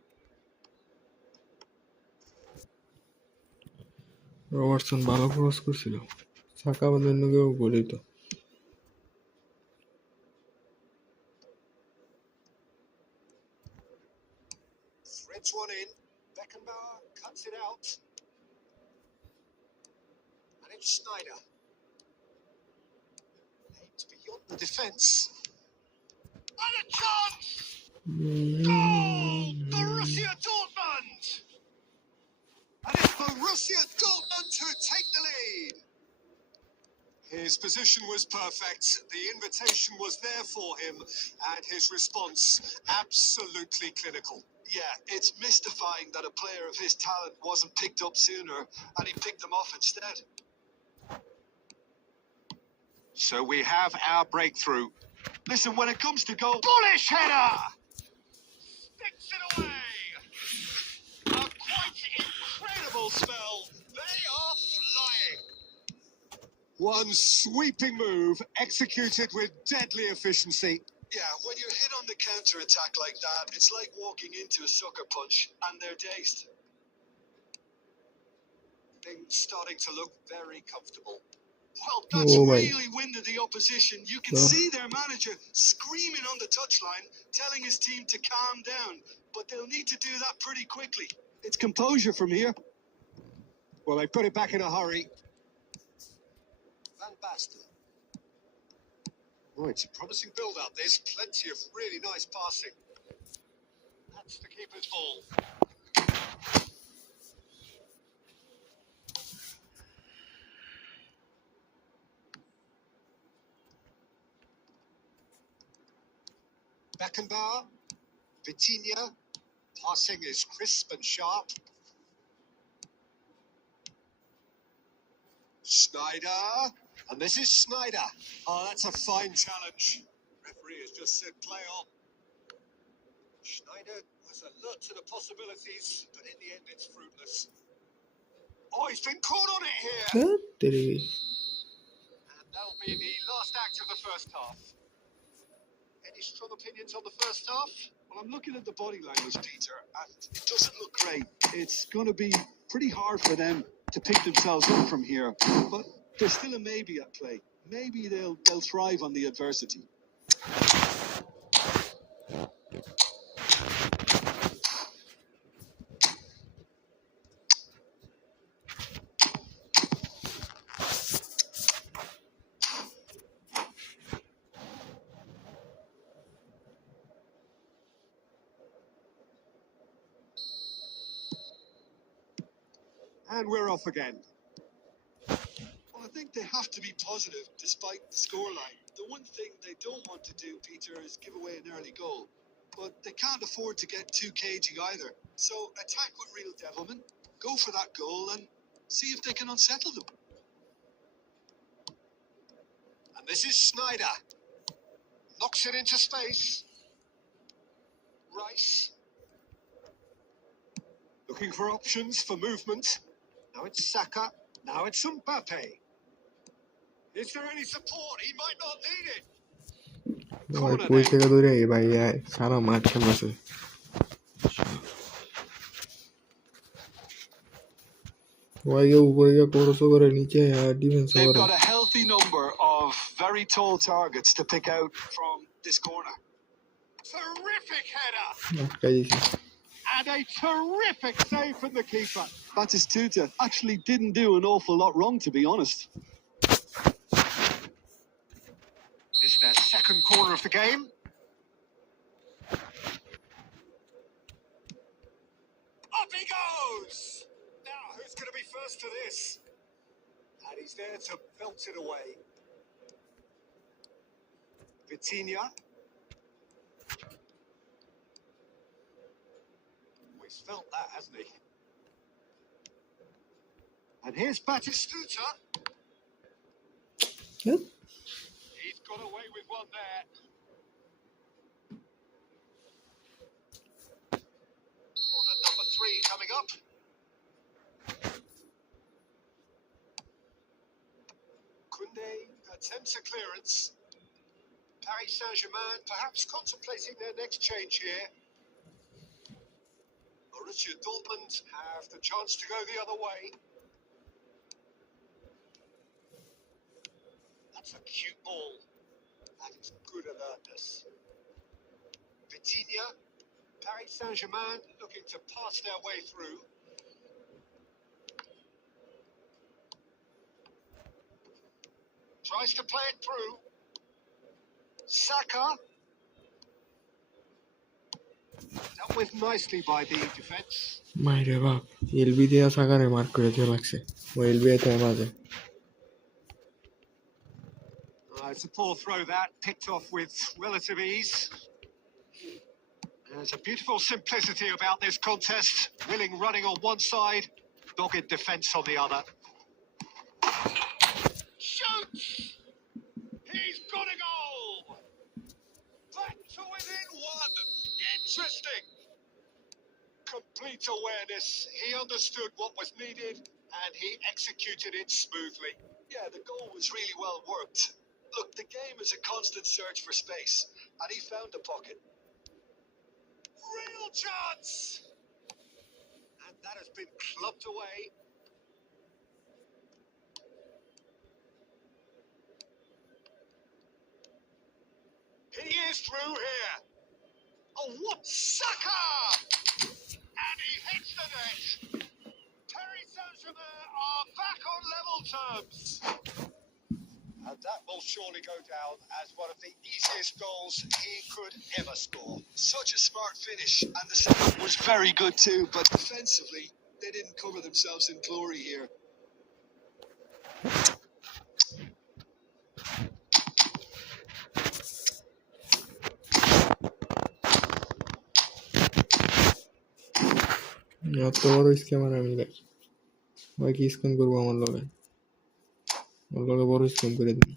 Robertson ভালো cross করছিল সাকা আমাদের কেউ বলি তো Threads one in. Beckenbauer cuts it out. And it's Sneijder. Aims beyond the defence. And a chance! Goal! Borussia Dortmund! And it's Borussia Dortmund who take the lead. His position was perfect. The invitation was there for him, and his response absolutely clinical. Yeah, it's mystifying that a player of his talent wasn't picked up sooner, and he picked them off instead. So we have our breakthrough. Listen, when it comes to goal, bullish header! Sticks it away! A quite incredible spell. They are flying. One sweeping move executed with deadly efficiency. Yeah, when you're hit on the counter-attack like that, it's like walking into a sucker punch, and they're dazed. Things starting to look very comfortable. Well, that's really winded the opposition. You can see their manager screaming on the touchline, telling his team to calm down, but they'll need to do that pretty quickly. It's composure from here. Well, they put it back in a hurry. Van Basten. Oh, it's a promising build-up. There's plenty of really nice passing. That's the keeper's ball. Beckenbauer, Vitinha, passing is crisp and sharp. Schneider, and this is Schneider. Oh, that's a fine challenge. Referee has just said play on. Schneider was alert to the possibilities, but in the end it's fruitless. Oh, he's been caught on it here. ধ্যাৎ তেরি। And that'll be the last act of the first half. Any strong opinions on the first half? Well, I'm looking at the body language, Peter, and it doesn't look great. It's going to be pretty hard for them to pick themselves up from here, but there's still a maybe at play. Maybe they'll thrive on the adversity. And we're off again. Well, I think they have to be positive despite the scoreline. The one thing they don't want to do, Peter, is give away an early goal. But they can't afford to get too cagey either. So attack with real devilment, go for that goal and see if they can unsettle them. And this is Schneider. Knocks it into space. Rice. Looking for options for movement. Now it's Saka. Now it's Mbappe. Is there any support? He might not need it. ভাই কই থেকে দৌড়ে ভাই সারা মাঠ খেলছে। ভাই উপরে গিয়ে কোরসো করে নিচে ডিফেন্স They've করে। got a healthy number of very tall targets to pick out from this corner. Terrific header. আটকাই দিছে। And a terrific save from the keeper. Batistuta actually didn't do an awful lot wrong, to be honest. It's their second corner of the game. Up he goes! Now, who's going to be first to this? And he's there to belt it away. Vitinha. He's felt that, hasn't he? And here's Batistuta. Yep. He's got away with one there. Corner number 3 coming up. Koundé attempts a clearance. Paris Saint-Germain perhaps contemplating their next change here. Borussia Dortmund have the chance to go the other way. That's a cute ball. That is good alertness. Vitinha, Paris Saint-Germain looking to pass their way through. Tries to play it through. Saka. Dealt with nicely by the defence. মাইরে বাপ LB দিয়া সাগারে mark করে দিয়ে লাগছে ও LB এতে মাঝে। It's a poor throw that, picked off with relative ease. There's a beautiful simplicity about this contest. Willing running on one side, dogged defence on the other. Shoots! He's got a goal! Back to within one. Interesting. Complete awareness. He understood what was needed and he executed it smoothly. Yeah, the goal was really well worked. Look, the game is a constant search for space, and he found the pocket. Real chance! And that has been clubbed away. He is through here. Oh, what Saka! And he hits the net. Paris Saint-Germain are back on level terms. And that will surely go down as one of the easiest goals he could ever score. Such a smart finish, and the second was very good too, but defensively, they didn't cover themselves in glory here. এত বড় scammer আমি ভাই। ভাই কি scam করবো আমার লগে? আমার লগে বড় স্ক্যাম করে দিন।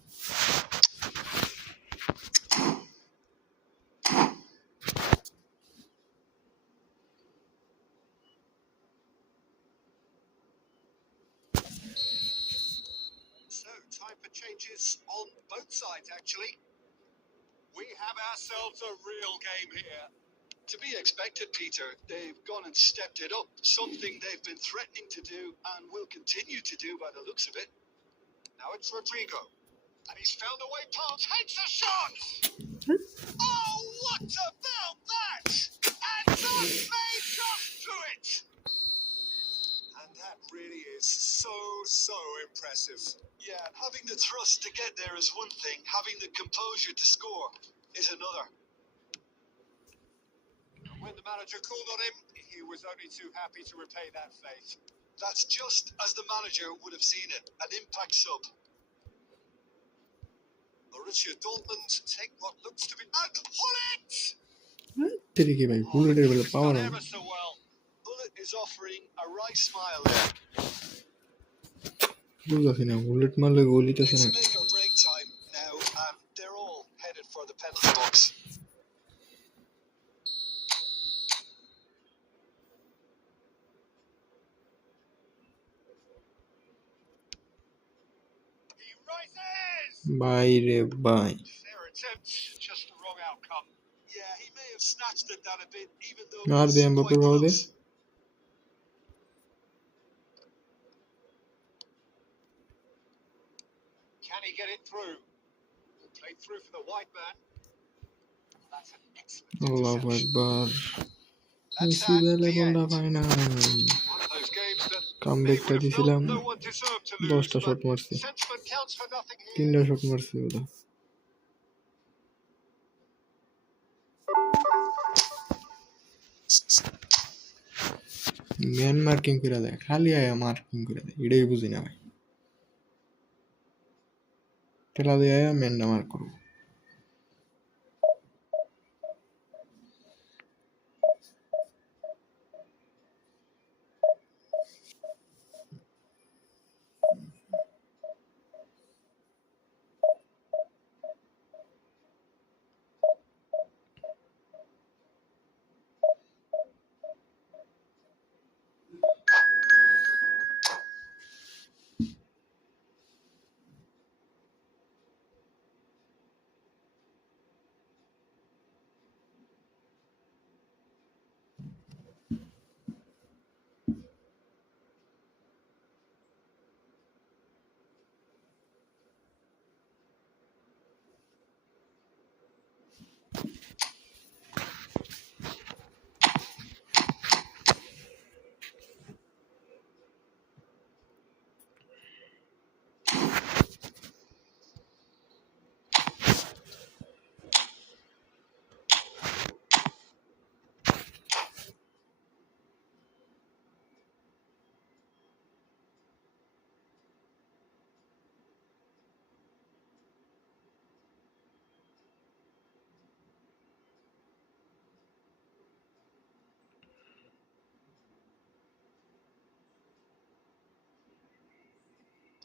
So, time for changes on both sides, actually. We have ourselves a real game here. To be expected, Peter. They've gone and stepped it up. Something they've been threatening to do and will continue to do by the looks of it. Now it's Rodrigo. And he's found a way past. Takes a shot! Oh, what about that? And that may just do it! And that really is so impressive. Yeah, and having the thrust to get there is one thing. Having the composure to score is another. And when the manager called on him, he was only too happy to repay that faith. That's just as the manager would have seen it. An impact sub. Borussia Dortmund take what looks to be... And Hullet! কি ভাই বুলেটের বেলা পাওয়ার Done ever so well. Bullet is offering a wry smile there. বুঝতেছি না, bullet মারলে গোল দিতেছে It's না। make or break time now, and they're all headed for the penalty box. He rises! বাইরে ভাই। Fair attempt, just the wrong outcome. Yeah, he may have snatched at that a bit, even though R it's দে এমবাপ্পের quite ভাও দে। close. Can he get it through? Played through for the white man. That's an excellent আল্লাহু interception. Akbar. That's Messi at বেলে the বলটা end. পায় না। One of those games that many কামব্যাকটা would have দিছিলাম, felt no one deserved to lose, 10টা but shot মারছি, sentiment counts for nothing here. 3টা shot মারছি ওটা। ম্যান মার্কিং করে দেয়, খালি আয়া মার্কিং করে দেয়, এটাই বুঝি না ভাই। ঠেলা দিয়ে আয়া ম্যানটা মার্ক করবো।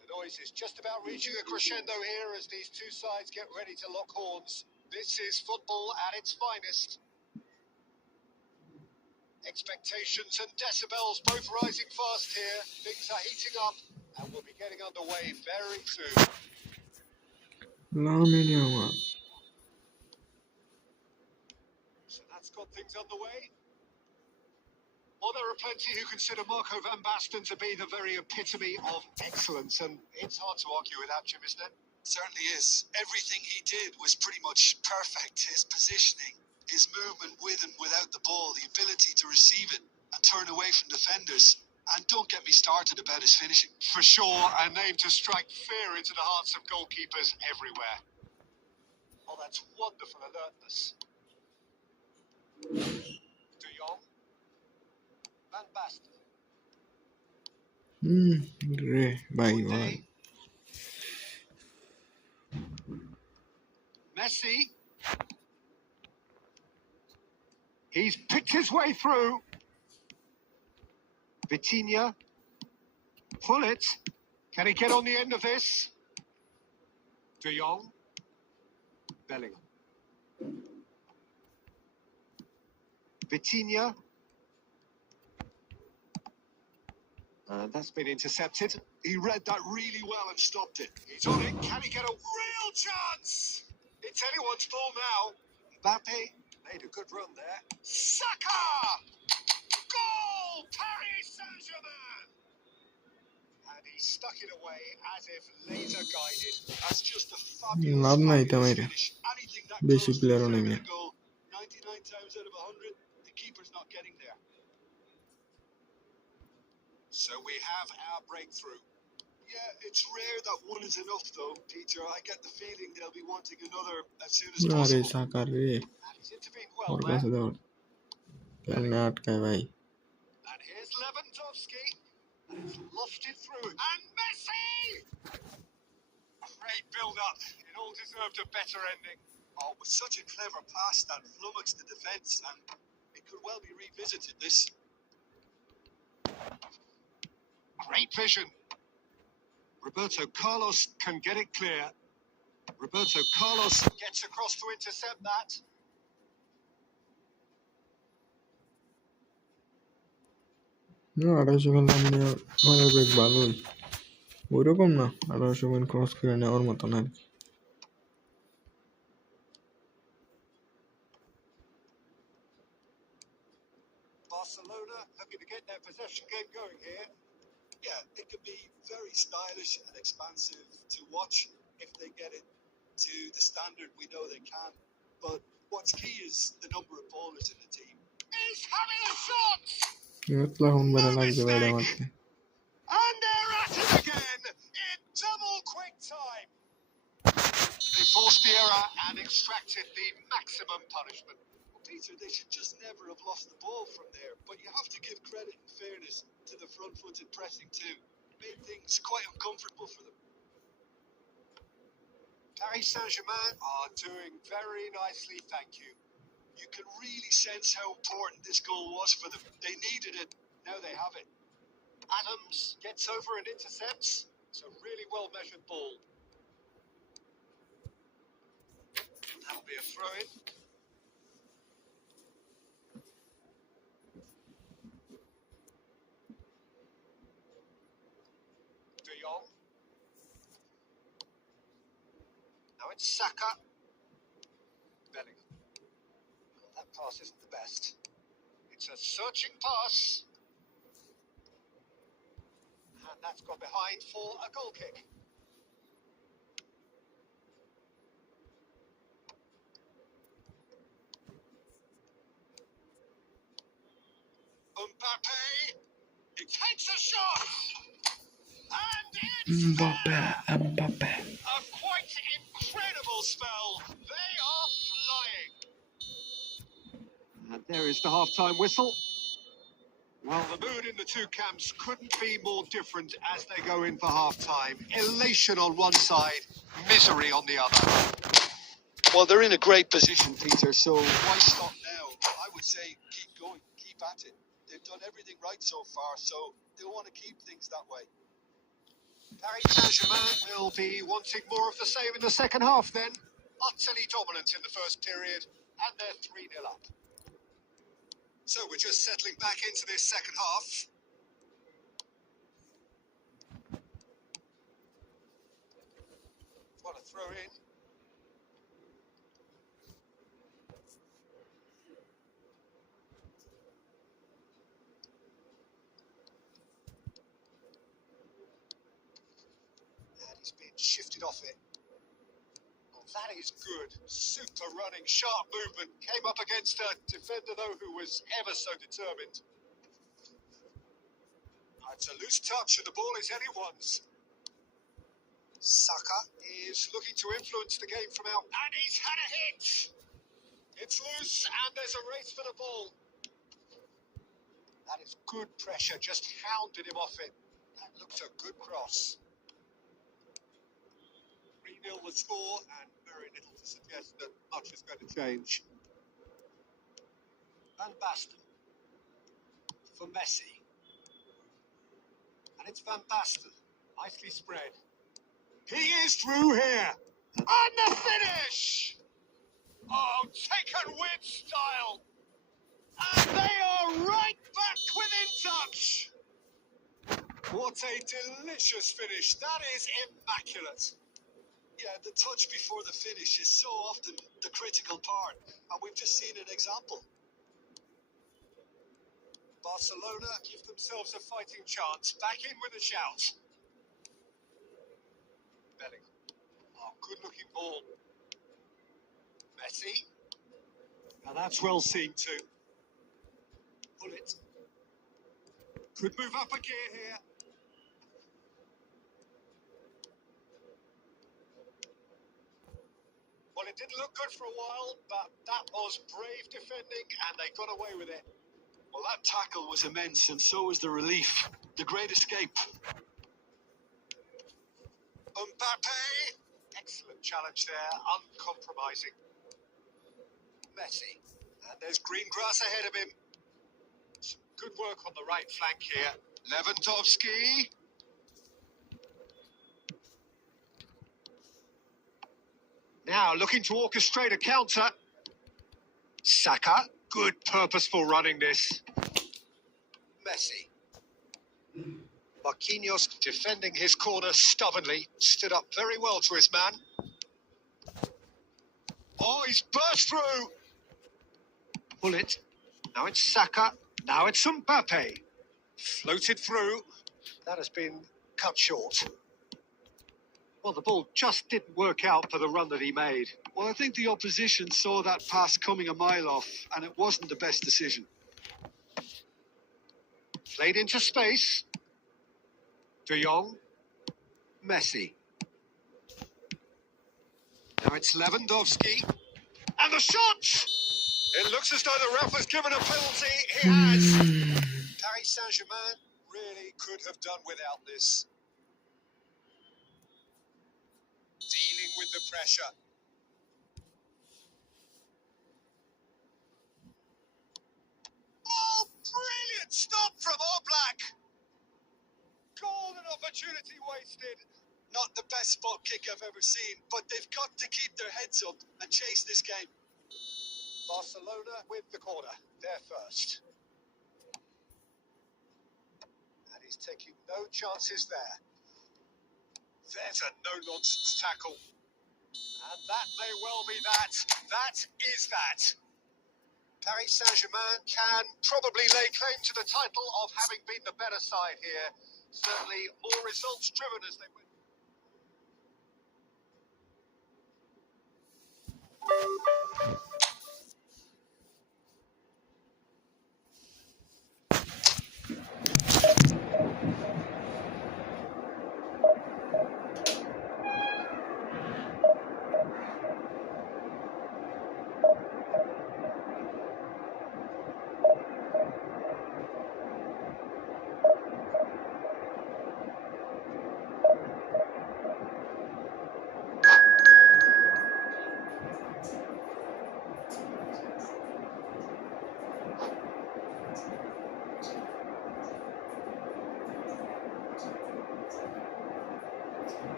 The noise is just about reaching a crescendo here as these two sides get ready to lock horns. This is football at its finest. Expectations and decibels both rising fast here. Things are heating up and we'll be getting underway very soon. Lamine আমার So that's got things underway. Well, there are plenty who consider Marco van Basten to be the very epitome of excellence, and it's hard to argue with that, Jim, isn't it? Certainly is. Everything he did was pretty much perfect. His positioning, his movement with and without the ball, the ability to receive it and turn away from defenders. And don't get me started about his finishing. For sure, a name to strike fear into the hearts of goalkeepers everywhere. Oh, that's wonderful alertness. De Jong. Van Basten. রে ভাই ভাই। Messi. He's picked his way through. Vitinha. Pull it. Can he get on the end of this? De Jong. Bellingham. Vitinha. That's been intercepted. He read that really well and stopped it. He's on it. Can he get a real chance? It's anyone's ball now. Mbappe made a good run there. Saka! Goal! Paris Saint-Germain! And he stuck it away as if laser guided. That's just a fabulous, লাভ নাই তো fabulous মেরে finish. Anything that বেশি close to প্লেয়ারও নেই deserving মেরে a goal, 99 times out of 100, the keeper's not getting there. So we have our breakthrough. Yeah, it's rare that one is enough, though, Peter. I get the feeling they'll be wanting another as soon as আরে possible. সাকার রে And he's intervened well or there. কাছে দাও কেমনে আটকায় ভাই And here's Lewandowski. And it's lofted through. And Messi! Great build-up. It all deserved a better ending. Oh, with such a clever pass that flummoxed the defence, and it could well be revisited, this. Great vision. Roberto Carlos can get it clear. Roberto Carlos gets across to intercept that. না 250 খেলা মানে আমাদের বেশ ভালোই ওইরকম না 1800 point cross করে নেওয়ার মতো না আর কি Barcelona looking to get their possession game going here. Yeah, it can be very stylish and expansive to watch if they get it to the standard we know they can. But what's key is the number of ballers in the team. He's having a shot! এতলা হুন বেলা লাগছে ভাই এটা মারতে And they're at it again in double quick time. They forced the error and extracted the maximum punishment. Well, Peter, they should just never have lost the ball from there. But you have to give credit and fairness to the front-footed pressing too. Made things quite uncomfortable for them. Paris Saint-Germain are doing very nicely, thank you. You can really sense how important this goal was for them. They needed it. Now they have it. Adams gets over and intercepts. It's a really well-measured ball. That'll be a throw-in. De Jong. Now it's Saka. Bellingham. Well, that pass isn't the best. It's a searching pass. And that's gone behind for a goal kick. Mbappe. He takes a shot. And it's Mbappe Mbappe a quite incredible spell. They are flying. And there is the half-time whistle. Well, the mood in the two camps couldn't be more different as they go in for half-time. Elation on one side, misery on the other. Well, they're in a great position, Peter, so why stop now? I would say keep going, keep at it. They've done everything right so far, so they want to keep things that way. Paris Saint-Germain will be wanting more of the same in the second half then. Utterly dominant in the first period, and they're 3-0 up. So we're just settling back into this second half. What a throw in. And he's been shifted off it. Oh, that is good. Super running, sharp movement. Came up against a defender, though, who was ever so determined. It's a loose touch, and the ball is anyone's. Saka is looking to influence the game from out. And he's had a hit! It's loose, and there's a race for the ball. That is good pressure, just hounded him off it. That looks a good cross. 3-0 the score, and very little to suggest that much is going to change. Van Basten for Messi. And it's Van Basten. Nicely spread. He is through here. And the finish! Oh, taken with style. And they are right back within touch. What a delicious finish. That is immaculate. Yeah, the touch before the finish is so often the critical part, and we've just seen an example. Barcelona give themselves a fighting chance. Back in with a shout. Bellingham. Oh, good-looking ball. Messi. Now that's well seen too. Pull it. Could move up a gear here. Well, it didn't look good for a while, but that was brave defending, and they got away with it. Well, that tackle was immense, and so was the relief. The great escape. Mbappe. Excellent challenge there, uncompromising. Messi. And there's green grass ahead of him. Some good work on the right flank here. Lewandowski. Now looking to orchestrate a counter. Saka. Good purposeful running this. Messi. Marquinhos defending his corner stubbornly. Stood up very well to his man. Oh, he's burst through. Pull it. Now it's Saka. Now it's Mbappe. Floated through. That has been cut short. Well, the ball just didn't work out for the run that he made. Well, I think the opposition saw that pass coming a mile off, and it wasn't the best decision. Played into space. De Jong. Messi. Now it's Lewandowski. And the shot! It looks as though the ref has given a penalty. He has. Paris Saint-Germain really could have done without this. Dealing with the pressure. Oh, brilliant stop from Oblak. Golden opportunity wasted. Not the best spot kick I've ever seen, but they've got to keep their heads up and chase this game. Barcelona with the corner. They're first. And he's taking no chances there. There's a no-nonsense tackle. And that may well be that. That is that. Paris Saint-Germain can probably lay claim to the title of having been the better side here. Certainly more results-driven as they went.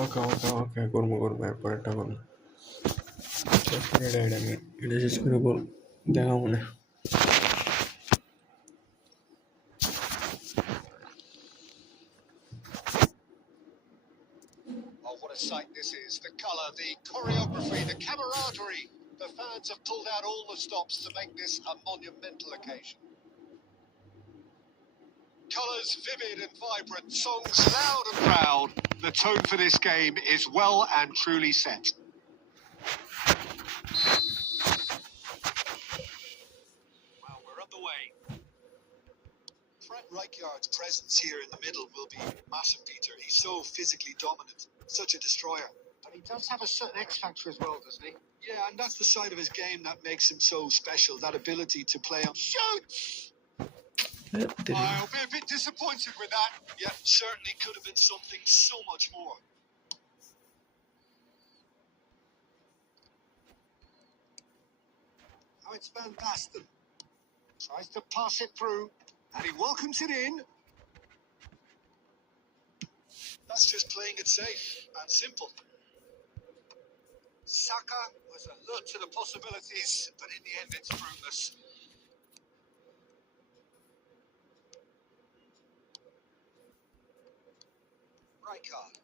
ওকে ওকে ওকে করবো করবো এরপর একটা করবো subscribe ID আমি এটা শেষ করে বল দেখা মনে Oh, what a sight this is. The colour, the choreography, the camaraderie. The fans have pulled out all the stops to make this a monumental occasion. Colours vivid and vibrant, songs loud and proud. The tone for this game is well and truly set. Well, we're underway. Frank Rijkaard's presence here in the middle will be massive, Peter. He's so physically dominant, such a destroyer. But he does have a certain X factor as well, doesn't he? Yeah, and that's the side of his game that makes him so special, that ability to play on. Shoots! I'll be a bit disappointed with that. Yeah, certainly could have been something so much more. Now it's Van Basten. Tries to pass it through, and he welcomes it in. That's just playing it safe and simple. Saka was alert to the possibilities, but in the end it's fruitless. Rijkaard.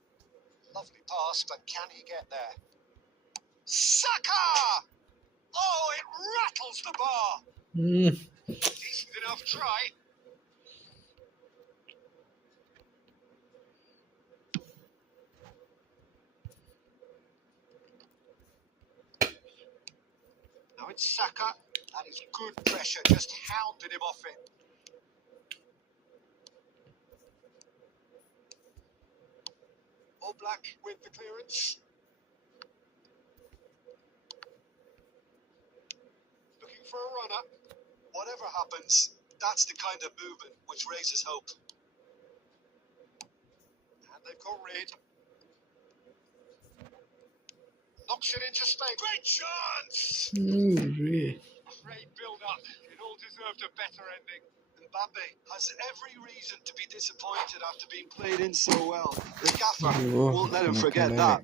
Lovely pass, but can he get there? Saka! Oh, it rattles the bar. Decent enough try. Now it's Saka. That is good pressure, just hounded him off it. Oblak with the clearance. Looking for a runner. Whatever happens, that's the kind of movement which raises hope. And they've got rid. Knocks it into space. Great chance! Great build-up. It all deserved a better ending. Mbappe has every reason to be disappointed after being played in so well. The gaffer won't let him forget that.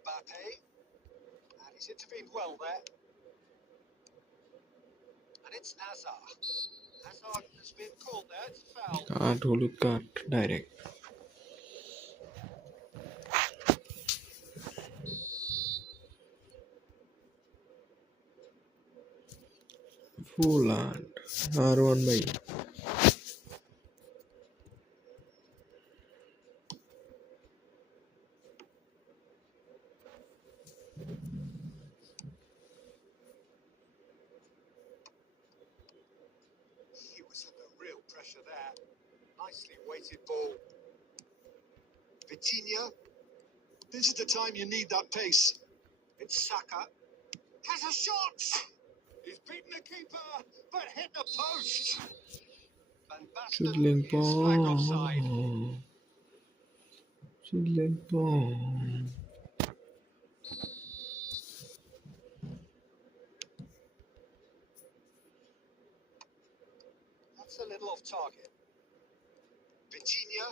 Mbappe. And he's intervened well there. And it's Hazard. Hazard has been called there. It's a foul. Card হলুদ card direct foul আর one by He was under real pressure there. Nicely weighted ball. Vitinha. This is the time you need that pace. It's Saka. Has a shot! He's beaten the keeper, but hit the post. Van Basten Chilling is flag offside. That's a little off target. Vitinha.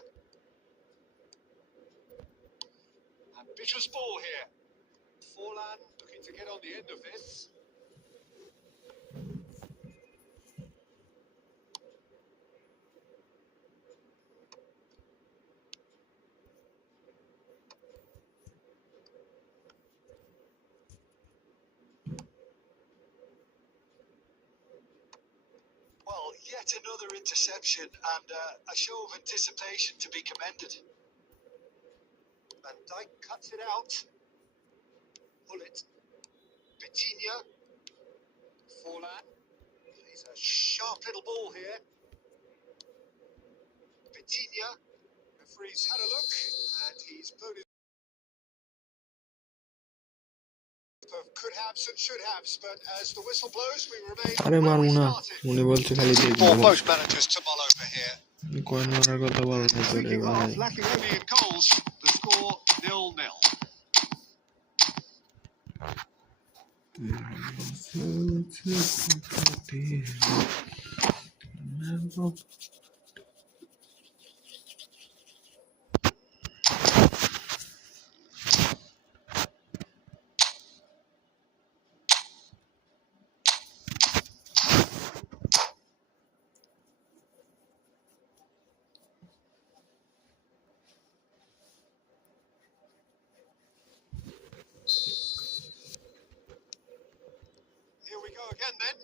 Ambitious ball here. Forlan looking to get on the end of this. Well, yet another interception and a show of anticipation to be commended. Van Dijk cuts it out. Bullet. Vitinha. Forlan. He's a sharp little ball here. Vitinha. Referee's had a look and he's blown it. Of could haves and should haves, but as the whistle blows, we remain আরে where we মারবো না, started. উনি বলছে খালি দেখবো। For both managers to mull over here. কয় মারার কথা বলো না তোরে Thinking ভাই। half lacking only in goals. The score 0-0. Here we go again then.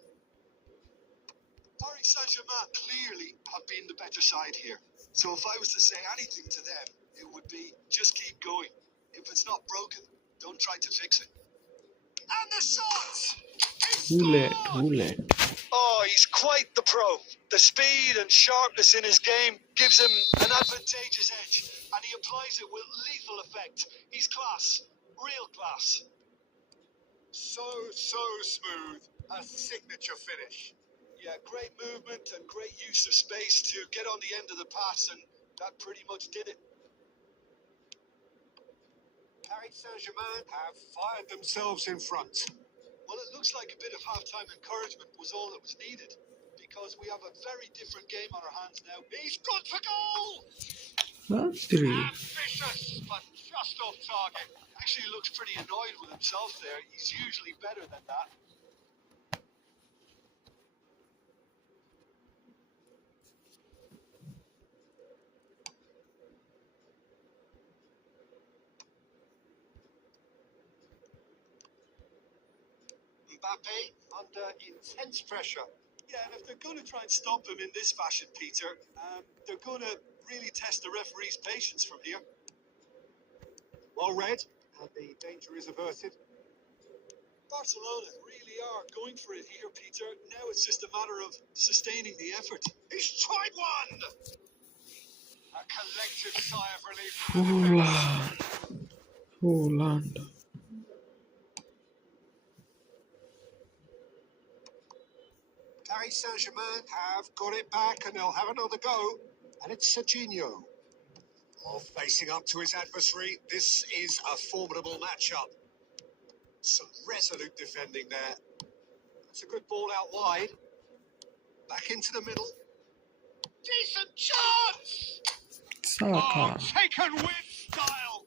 Paris Saint-Germain clearly have been the better side here. So if I was to say anything to them, it would be just keep going. If it's not broken, don't try to fix it. And the shot! Hullet. Oh, he's quite the pro. The speed and sharpness in his game gives him an advantageous edge, and he applies it with lethal effect. He's class. Real class. So smooth. A signature finish. Yeah, great movement and great use of space to get on the end of the pass, and that pretty much did it. Paris Saint-Germain have fired themselves in front. Well, it looks like a bit of half-time encouragement was all that was needed, because we have a very different game on our hands now. He's gone for goal! That's three. Ambitious, but just off target. Actually looks pretty annoyed with himself there. He's usually better than that. Mbappe under intense pressure. Yeah, and if they're going to try and stop him in this fashion, Peter, they're going to really test the referee's patience from here. Well read, and the danger is averted. Barcelona really are going for it here, Peter. Now it's just a matter of sustaining the effort. He's tried one! A collective sigh of relief. Holland. Paris Saint-Germain have got it back and they'll have another go. And it's Serginho. Oh, facing up to his adversary. This is a formidable matchup. Some resolute defending there. It's a good ball out wide. Back into the middle. Decent chance! Saka. Oh, taken with style.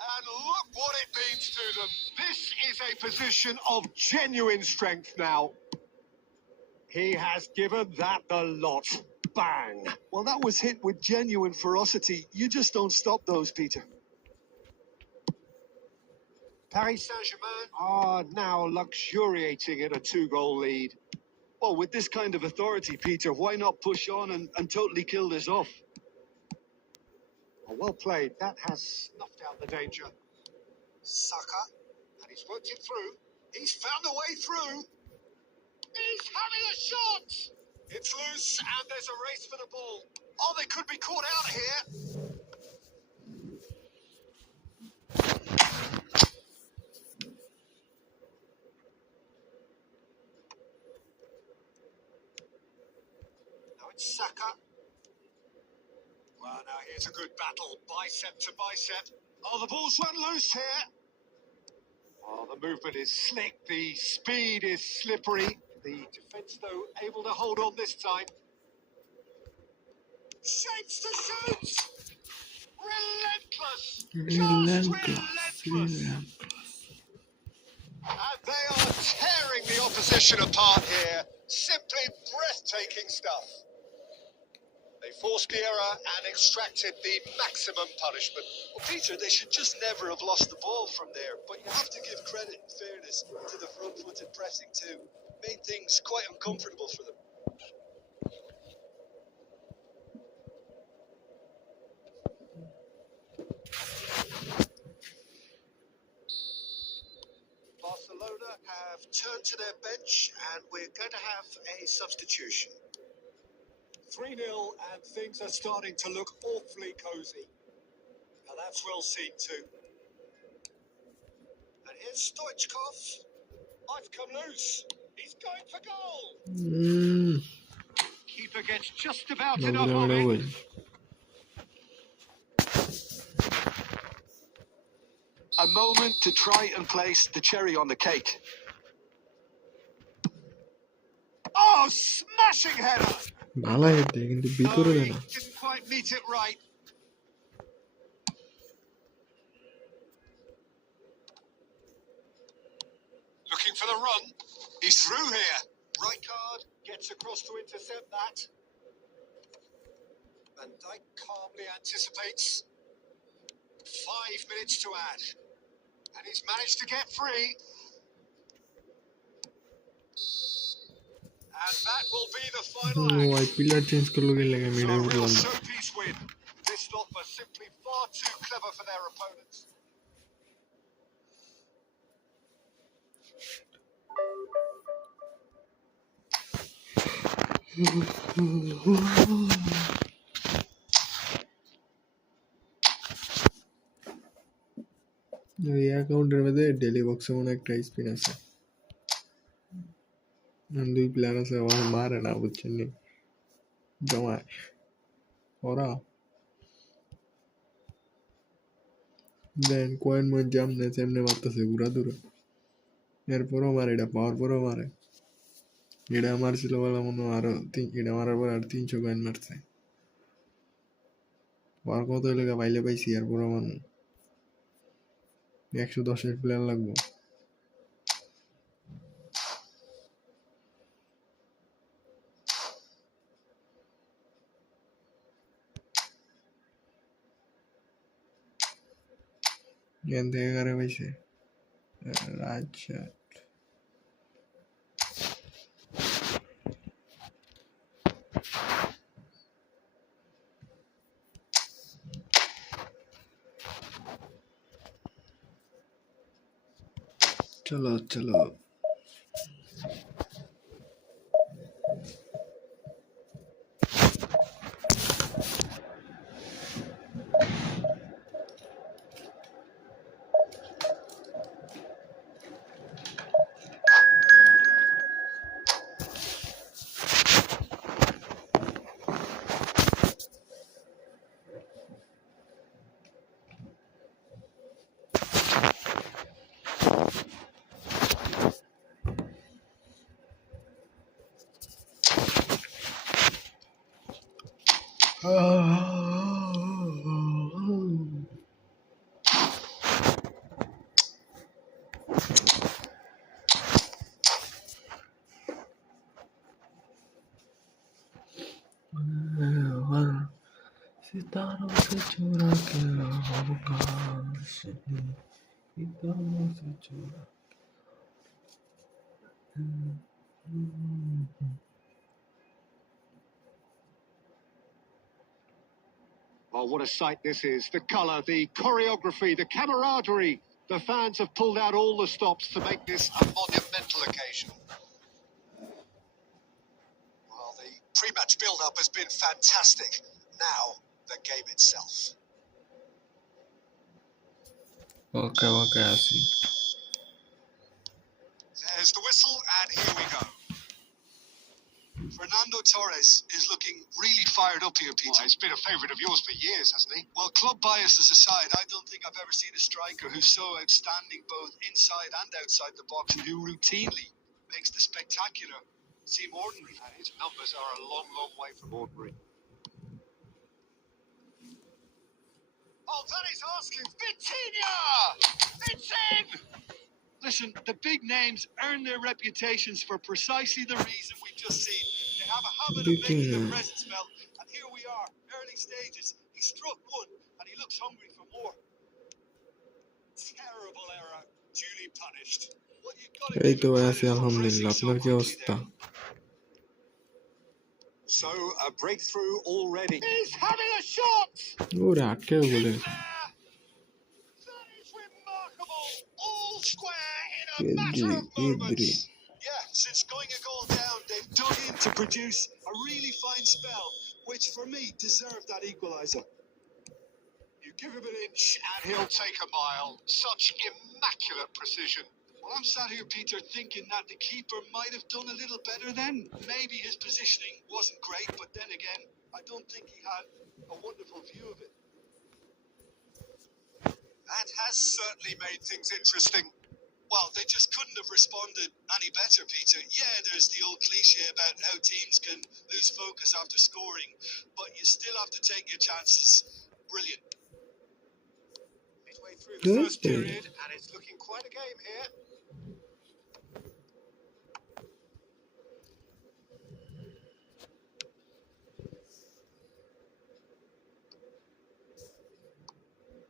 And look what it means to them. This is a position of genuine strength now. He has given that the lot. Bang. Well, that was hit with genuine ferocity. You just don't stop those, Peter. Paris Saint-Germain are now luxuriating in a 2-goal lead. Well, with this kind of authority, Peter, why not push on and totally kill this off? Well played. That has snuffed out the danger. Saka, and he's worked it through. He's found a way through. He's having a shot! It's loose, and there's a race for the ball. Oh, they could be caught out here. Now it's Saka. Well, now here's a good battle, bicep to bicep. Oh, the ball's run loose here. Oh, the movement is slick, the speed is slippery. The defence, though, able to hold on this time. Shapes to shoot! Relentless! Just relentless! And they are tearing the opposition apart here. Simply breathtaking stuff. They forced the error and extracted the maximum punishment. Well, Peter, they should just never have lost the ball from there. But you have to give credit and fairness to the front-footed pressing too. Made things quite uncomfortable for them. have turned to their bench and we're going to have a substitution. 3-0 and things are starting to look awfully cosy. Now that's well seen too. And here's Stoichkov. I've come loose. He's going for goal. Keeper gets just about No, enough no, of no, it. boy. A moment to try and place the cherry on the cake. Oh, smashing header! ভালো হেঁটে কিন্তু Oh, ভিতরে he দেয় না didn't quite meet it right. Looking for the run. He's through here. Rijkaard gets across to intercept that. Van Dijk calmly anticipates. 5 minutes to add. And he's managed to get free. And that will be the final ও act. ভাই pillar change করলো কি লাগে So মিডে a real উঠলাম showpiece win. This lot were simply far too clever for their opponents. ওই অ্যাকাউন্টের মধ্যে daily বক্সে মনে একটা স্পিন আছে দুই প্লেয়ার আছে আমার মারে না বুঝছেন নি জমায় ওরা দেন কয়েন মন জামনে তেমনে মারতেছে ঘুরা দূরে এরপরও মারে এটা পাওয়ার পরও মারে এটা মারছিল বলে মনে হয় আরো এটা মারার পর আর 300 কয়েন মারছে পাওয়ার কত এলাকা পাইলে পাইছি এরপরও মানুষ 110 প্লেয়ার লাগবে এখান থেকে কারে পাইছে আচ্ছা চলো চলো सितारों से चुरा के आकाश ने सितारों से चुरा Oh, what a sight this is. The colour, the choreography, the camaraderie. The fans have pulled out all the stops to make this a monumental occasion. Well, the pre-match build-up has been fantastic. Now, the game itself. okay okay I see There's the whistle, and here we go. Fernando Torres is looking really fired up here, Peter. Well, he's been a favourite of yours for years, hasn't he? Well, club biases aside, I don't think I've ever seen a striker who's so outstanding both inside and outside the box and who routinely makes the spectacular seem ordinary. And his numbers are a long, long way from ordinary. Oh, that is asking. Vitinha! It's in! Listen, the big names earn their reputations for precisely the reason we've just seen. They have a habit of making their presence felt, and here we are, early stages. He struck one, and he looks hungry for more. Terrible error, duly punished. Well, you've got to এই give তো him আছি credit for আলহামদুলিল্লাহ pressing so আপনার কি quickly অবস্থা there. So, a breakthrough already. He's having a shot! ওরে আটকে বলে That is remarkable. All square in a a matter of Pedri. moments. Yeah, since going a goal down, they've dug in to produce a really fine spell, which for me deserved that equaliser. You give him an inch and he'll take a mile. Such immaculate precision. Well, I'm sat here, Peter, thinking that the keeper might have done a little better then. Maybe his positioning wasn't great, but then again, I don't think he had a wonderful view of it. That has certainly made things interesting. Well, they just couldn't have responded any better, Peter. Yeah, there's the old cliche about how teams can lose focus after scoring, but you still have to take your chances. Brilliant. Midway through the Good first day. period, and it's looking quite a game here.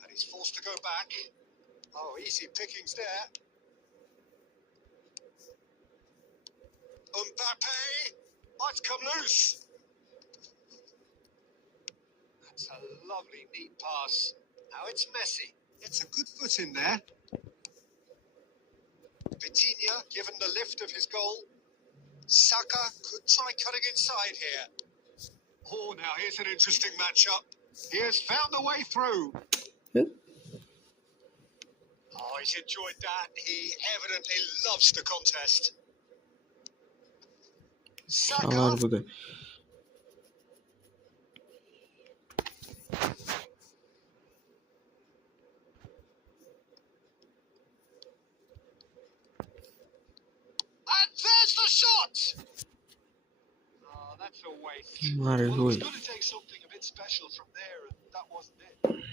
And he's forced to go back. Oh, easy pickings there. Mbappe! Oh, it's come loose. That's a lovely, neat pass. Now it's Messi. It's a good foot in there. Vitinha given the lift of his goal. Saka could try cutting inside here. Oh, now here's an interesting matchup. He has found a way through. Yeah. Oh, he's enjoyed that. He evidently loves the contest. Saka. Shalar bu da. And there's the shot! Oh, that's a waste. Mare Well, it was gol. going to take something a bit special from there, and that wasn't it.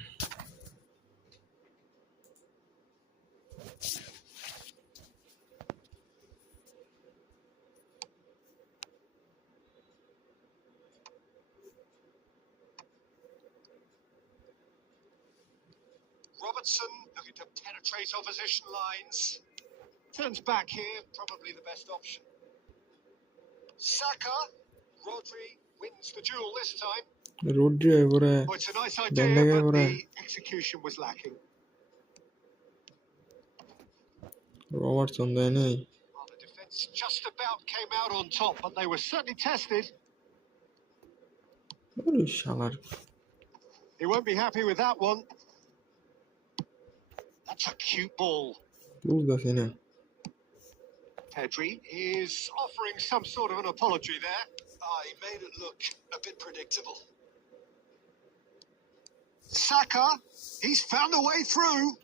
Robertson looking to penetrate opposition lines. Turns back here, probably the best option. Saka. Rodri wins the duel this time. Rodri evore. Oh, it's a nice Dende idea, but evore. the execution was lacking. Robertson da nei. Well, the defence just about came out on top, but they were certainly tested. Oy shalar. He won't be happy with that one. That's a cute ball. Burada seni. Pedri is offering some sort of an apology there. He made it look a bit predictable. Saka, he's found a way through.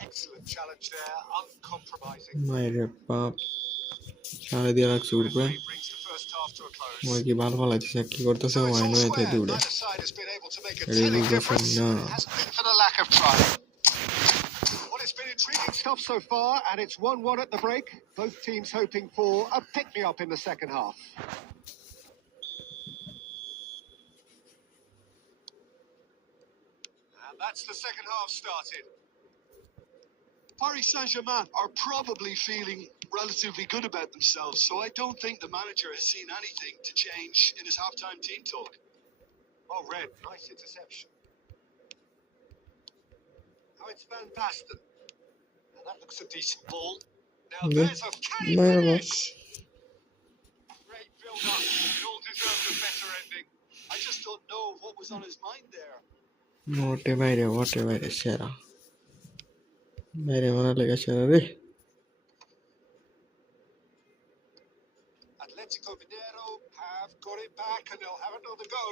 Excellent challenge there, uncompromising. Mare pap. Shale dia রাখছে উপরে. Referee brings the first half to a close. মই কি ভালো লাগছে কি করতেছে So it's wine all হইতে square. দিউরে. Neither side has been able to make a Ready, telling Lucas, difference. no. It hasn't been for the lack of trying. Well, it's been intriguing stuff so far, and it's 1-1 at the break. Both teams hoping for a pick-me-up in the second half. And that's the second half started. Paris Saint-Germain are probably feeling relatively good about themselves, so I don't think the manager has seen anything to change in his halftime team talk. Oh, Red, nice interception. Now it's Van Basten. Now that looks a decent ball. Now Yeah. there's a canny Merhaba. finish. Great build-up. It all deserved a better ending. I just don't know what was on his mind there. ওটে বাইরে সেরা বাইরে মারা লেগে সেরা রে Atletico Mineiro have got it back and they'll have another go.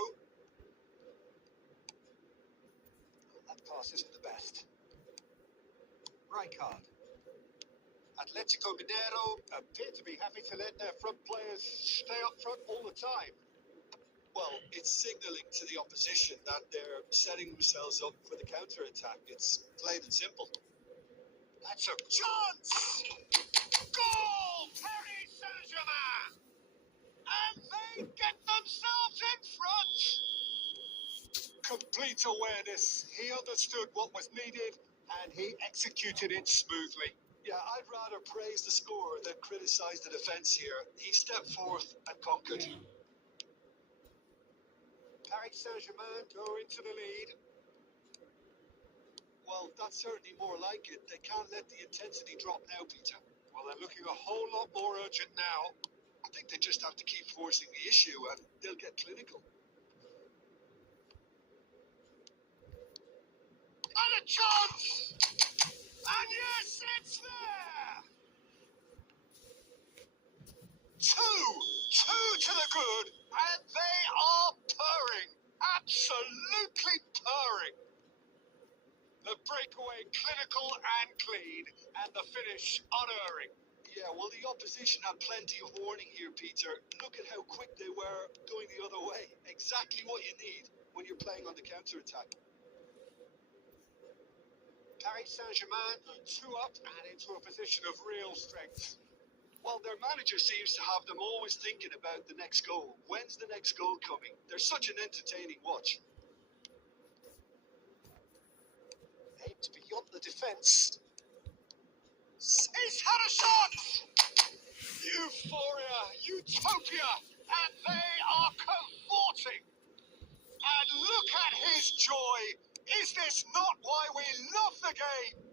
That pass isn't the best. Rijkaard. Atletico Mineiro appear to be happy to let their front players stay up front all the time. Well, it's signalling to the opposition that they're setting themselves up for the counter-attack. It's plain and simple. That's a chance! Goal! Paris Saint-Germain! And they get themselves in front! Complete awareness. He understood what was needed and he executed it smoothly. Yeah, I'd rather praise the scorer than criticise the defence here. He stepped forth and conquered. Paris Saint-Germain go into the lead. Well, that's certainly more like it. They can't let the intensity drop now, Peter. Well, they're looking a whole lot more urgent now. I think they just have to keep forcing the issue and they'll get clinical. And a chance! And yes, it's there! Two to the good, and they are purring. Absolutely purring. The breakaway clinical and clean, and the finish unerring. Yeah, well, the opposition had plenty of warning here, Peter. Look at how quick they were going the other way. Exactly what you need when you're playing on the counter-attack. Paris Saint-Germain, 2 up and into a position of real strength. Well, their manager seems to have them always thinking about the next goal. When's the next goal coming? They're such an entertaining watch. Aimed beyond the defence. He's had a shot! Euphoria, utopia, and they are cavorting. And look at his joy. Is this not why we love the game?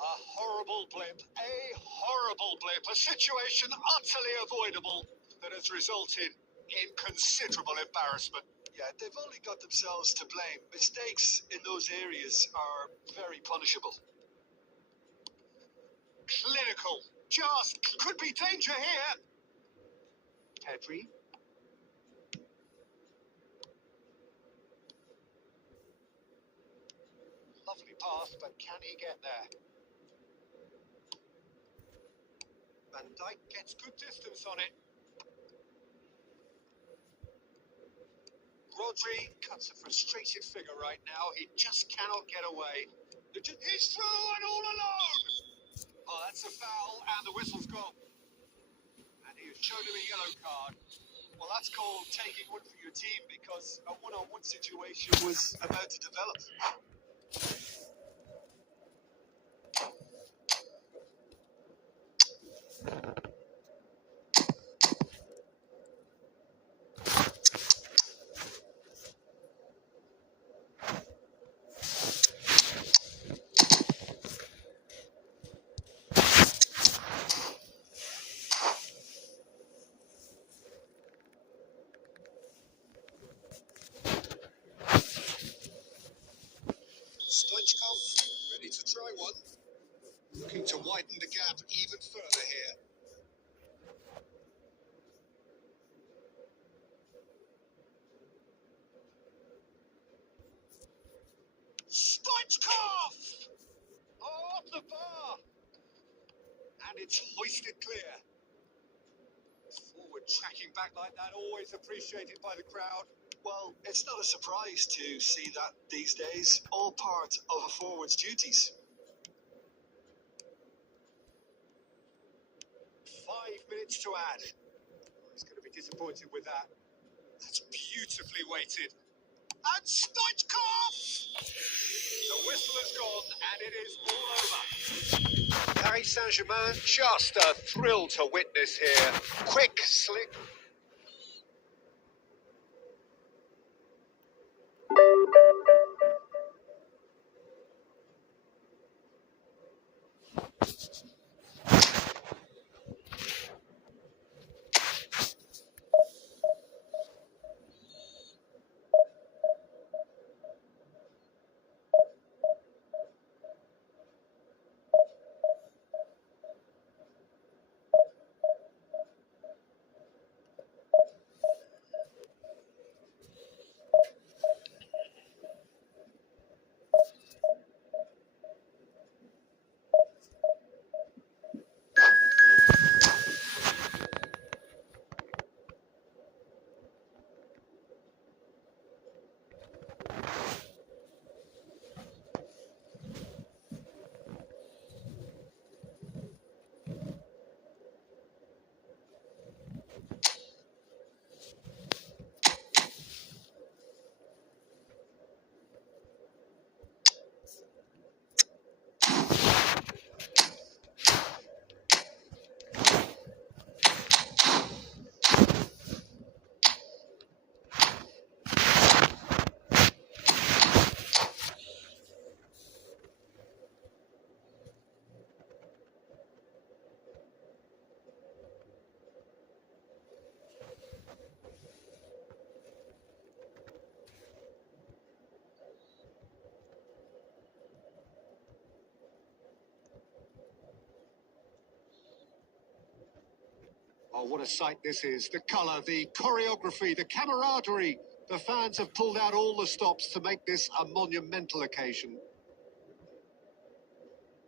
A horrible blip, a situation utterly avoidable that has resulted in considerable embarrassment. Yeah, they've only got themselves to blame. Mistakes in those areas are very punishable. Clinical. Just could be danger here. Pedri. Lovely pass, but can he get there? Van Dijk gets good distance on it. Rodri cuts a frustrated figure right now. He just cannot get away. He's through and all alone! Oh, that's a foul, and the whistle's gone. And he has shown him a yellow card. Well, that's called taking one for your team because a one-on-one situation was about to develop. Stoichkov, ready to try one. Looking to widen the gap even further here. Stoichkov! Oh, off the bar! And it's hoisted clear. Forward tracking back like that, always appreciated by the crowd. Well, it's not a surprise to see that these days, all part of a forward's duties. 5 minutes to add. He's going to be disappointed with that. That's beautifully weighted. And Stoichkov! The whistle has gone, and it is all over. Paris Saint-Germain, just a thrill to witness here. Quick, slick. Oh, what a sight this is. The colour, the choreography, the camaraderie. The fans have pulled out all the stops to make this a monumental occasion.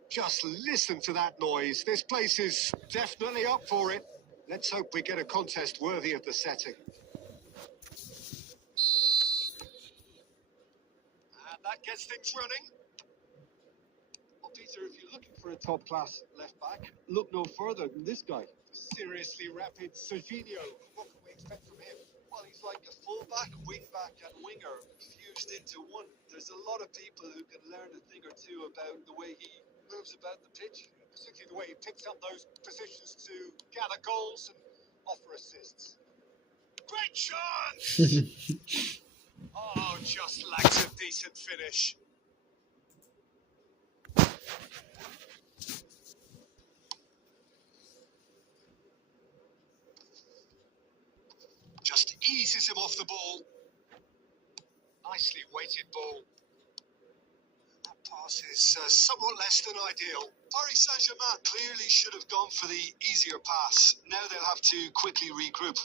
Just listen to that noise. This place is definitely up for it. Let's hope we get a contest worthy of the setting. And that gets things running. Well, Peter, if you're looking for a top-class left-back, look no further than this guy. Seriously rapid Serginho. What can we expect from him? Well, he's like a full-back, wing-back and winger fused into one. There's a lot of people who can learn a thing or two about the way he moves about the pitch, particularly the way he picks up those positions to gather goals and offer assists. Great chance! Oh, just lacks a decent finish. Just eases him off the ball. Nicely weighted ball. That pass is somewhat less than ideal. Paris Saint-Germain clearly should have gone for the easier pass. Now they'll have to quickly regroup.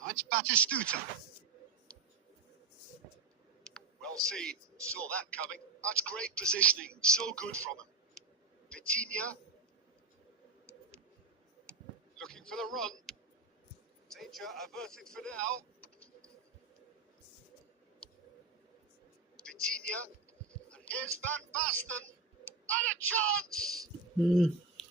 Now it's Batistuta. Well seen. Saw that coming. That's great positioning. So good from him. Vitinha. Looking for the run. Danger averted for now. Vitinha. And here's Van Basten. And a chance!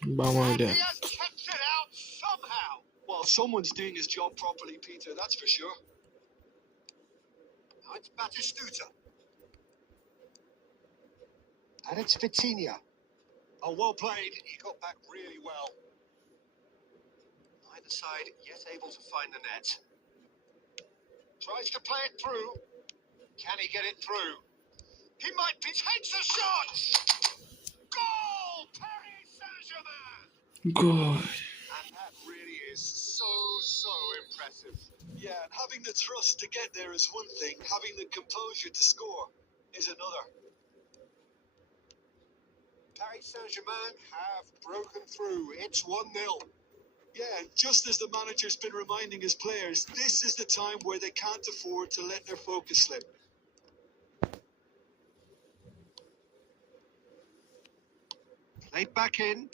Vamos And allá. he has kept it out somehow. Well, someone's doing his job properly, Peter, that's for sure. Now it's Batistuta. And it's Vitinha. Oh, well played. He got back really well. Either side yet able to find the net. Tries to play it through. Can he get it through? He might be. Takes a shot! Goal! Paris Saint-Germain! Goal. And that really is so impressive. Yeah, and having the thrust to get there is one thing. Having the composure to score is another. Paris Saint-Germain have broken through. It's 1-0. Yeah, just as the manager's been reminding his players, this is the time where they can't afford to let their focus slip. Played back in.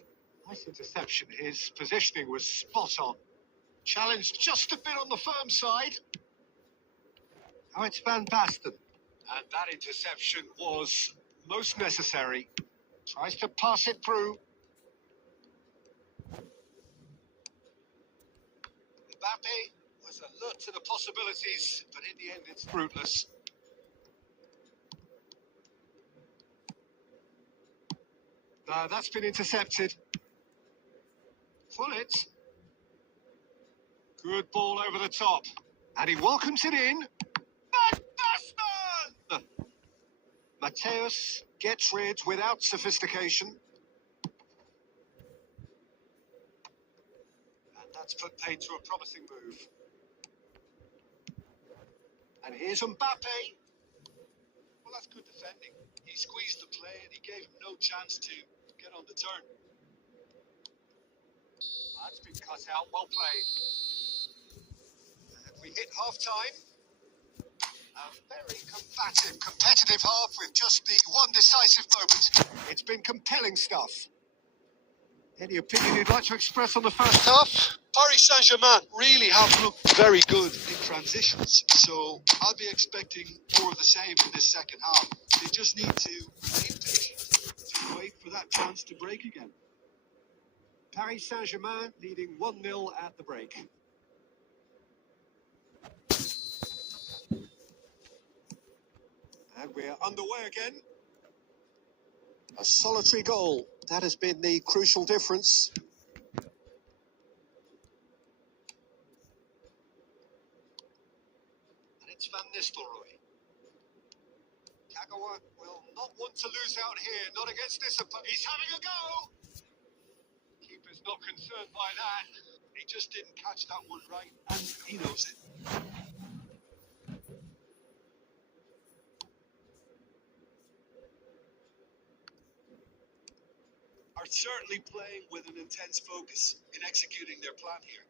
Nice interception. His positioning was spot on. Challenged just a bit on the firm side. Now it's Van Basten. And that interception was most necessary. Tries to pass it through. Mbappe was alert to the possibilities, but in the end it's fruitless. That's been intercepted. Full it. Good ball over the top. And he welcomes it in. Van Basten! Mateus gets rid without sophistication. And that's put paid to a promising move. And here's Mbappe. Well, that's good defending. He squeezed the play and he gave him no chance to get on the turn. That's been cut out. Well played. And we hit half-time. A very combative, competitive half with just the one decisive moment. It's been compelling stuff. Any opinion you'd like to express on the first half? Paris Saint-Germain really have looked very good in transitions, so I'll be expecting more of the same in this second half. They just need to be patient to wait for that chance to break again. Paris Saint-Germain leading 1-0 at the break. And we're underway again. A solitary goal. That has been the crucial difference. And it's Van Nistelrooy. Kagawa will not want to lose out here, not against this opponent. He's having a go! Keeper's not concerned by that. He just didn't catch that one right, and he knows it. Our certainly playing with an intense focus in executing their plan here.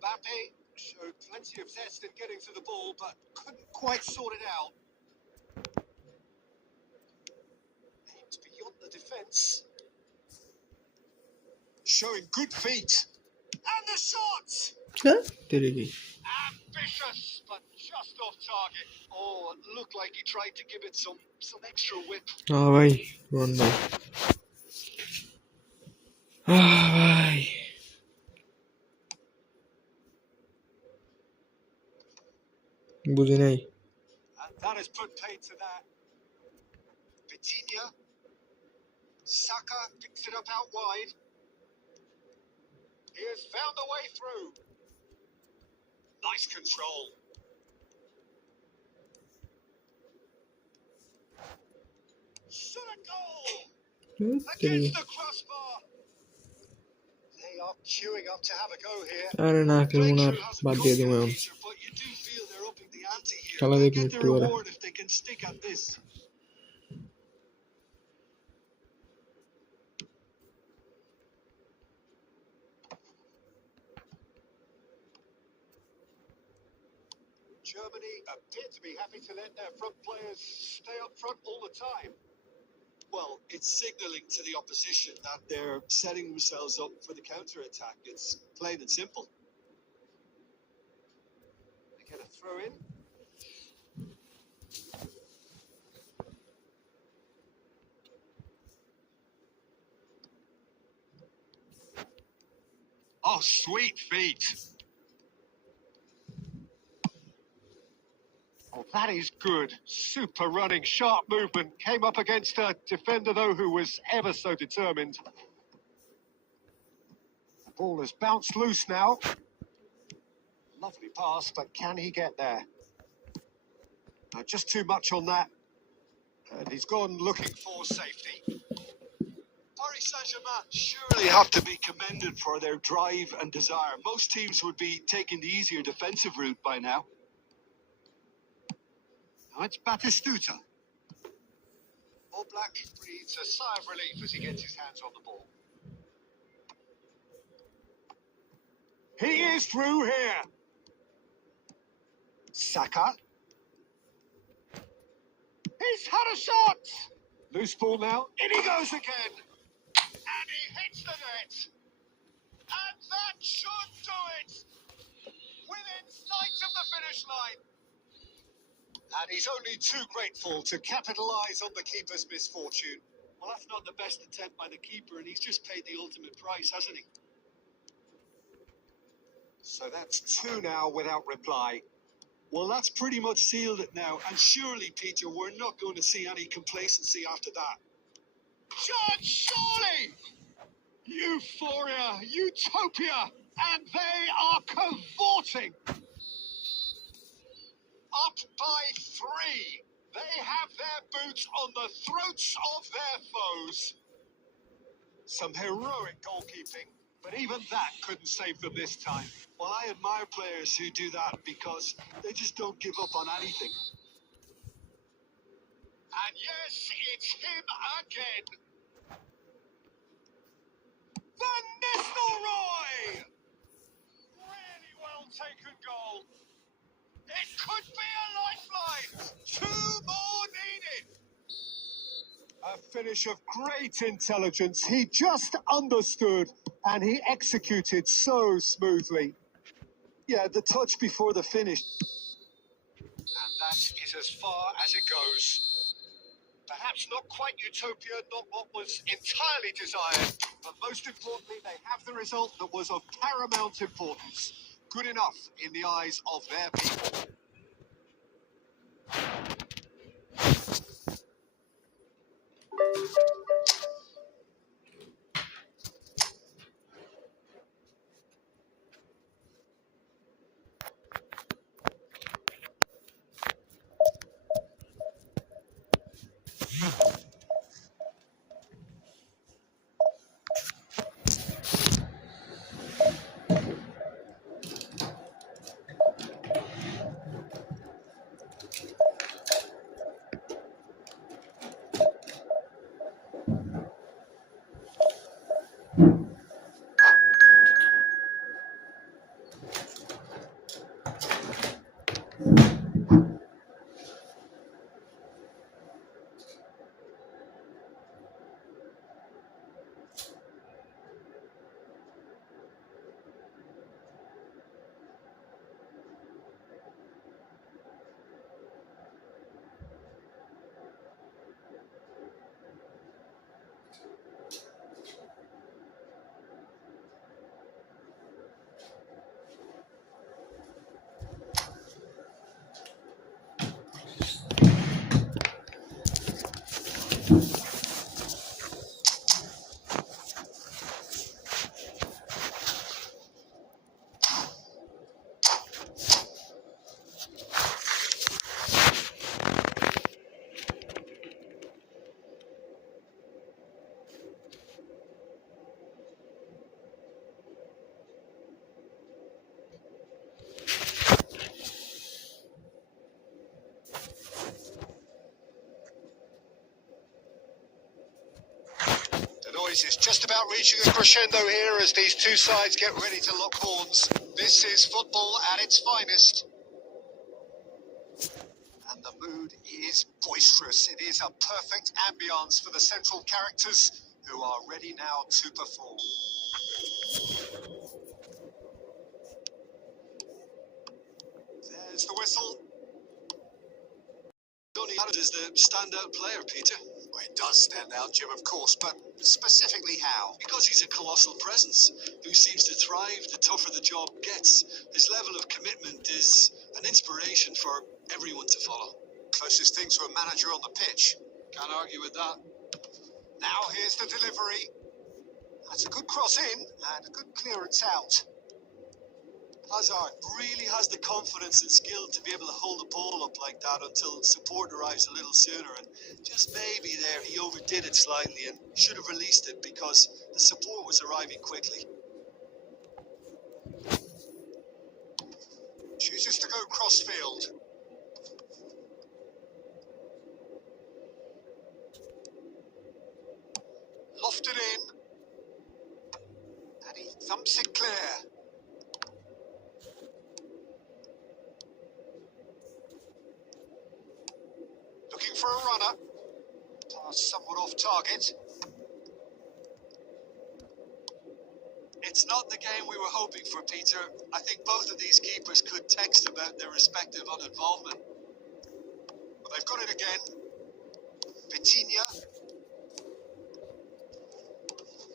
Mbappe showed plenty of zest in getting to the ball, but couldn't quite sort it out. Aimed beyond the defence. Showing good feet. And the shot! Huh? Did he? Ambitious, but just off target. Oh, it looked like he tried to give it some extra whip. हाँ भाई रोंडो भाई बुझे नहीं And that has put paid to that. Vitinha. Saka picks it up out wide. He has found a way through. Nice control. Shot a goal! Against the crossbar. They are queuing up to have a go here. अरे ना खेलूँगा बात दे दूँगा हम But you do feel they're upping the ante here. चला They'll देख get minute the हो रहा reward if they can stick at this. Germany appear to be happy to let their front players stay up front all the time. Well, it's signalling to the opposition that they're setting themselves up for the counter-attack. It's plain and simple. They get a throw in. Oh, sweet feet. Oh, that is good. Super running, sharp movement. Came up against a defender, though, who was ever so determined. The ball has bounced loose now. Lovely pass, but can he get there? Just too much on that. And he's gone looking for safety. Paris Saint-Germain surely have to be commended for their drive and desire. Most teams would be taking the easier defensive route by now. Now it's Batistuta. All Black breathes a sigh of relief as he gets his hands on the ball. He is through here. Saka. He's had a shot. Loose ball now. In he goes again. And he hits the net. And that should do it. Within sight of the finish line. And he's only too grateful to capitalise on the keeper's misfortune. Well, that's not the best attempt by the keeper, and he's just paid the ultimate price, hasn't he? So that's two now without reply. Well, that's pretty much sealed it now. And surely, Peter, we're not going to see any complacency after that. John, surely! Euphoria, utopia, and they are cavorting. Up by 3. They have their boots on the throats of their foes. Some heroic goalkeeping, but even that couldn't save them this time. Well, I admire players who do that because they just don't give up on anything. And yes, it's him again. Van Nistelrooy! Really well taken goal. It could be a lifeline. 2 more needed. A finish of great intelligence. He just understood and he executed so smoothly. Yeah, the touch before the finish. And that is as far as it goes. Perhaps not quite utopia, not what was entirely desired, but most importantly, they have the result that was of paramount importance. Good enough in the eyes of their people. The noise is just about reaching a crescendo here as these two sides get ready to lock horns. This is football at its finest. And the mood is boisterous. It is a perfect ambience for the central characters who are ready now to perform. There's the whistle. Johnny Added is the standout player, Peter. Well, it does stand out, Jim, of course, but specifically how? Because he's a colossal presence who seems to thrive the tougher the job gets. His level of commitment is an inspiration for everyone to follow. Closest thing to a manager on the pitch. Can't argue with that. Now here's the delivery. That's a good cross in and a good clearance out. Hazard really has the confidence and skill to be able to hold the ball up like that until support arrives a little sooner, and just maybe there he overdid it slightly and should have released it because the support was arriving quickly. Chooses to go crossfield. Lofted in. And he thumps it clear. Looking for a runner. Pass somewhat off target. It's not the game we were hoping for, Peter. I think both of these keepers could text about their respective uninvolvement. But they've got it again. Vitinha.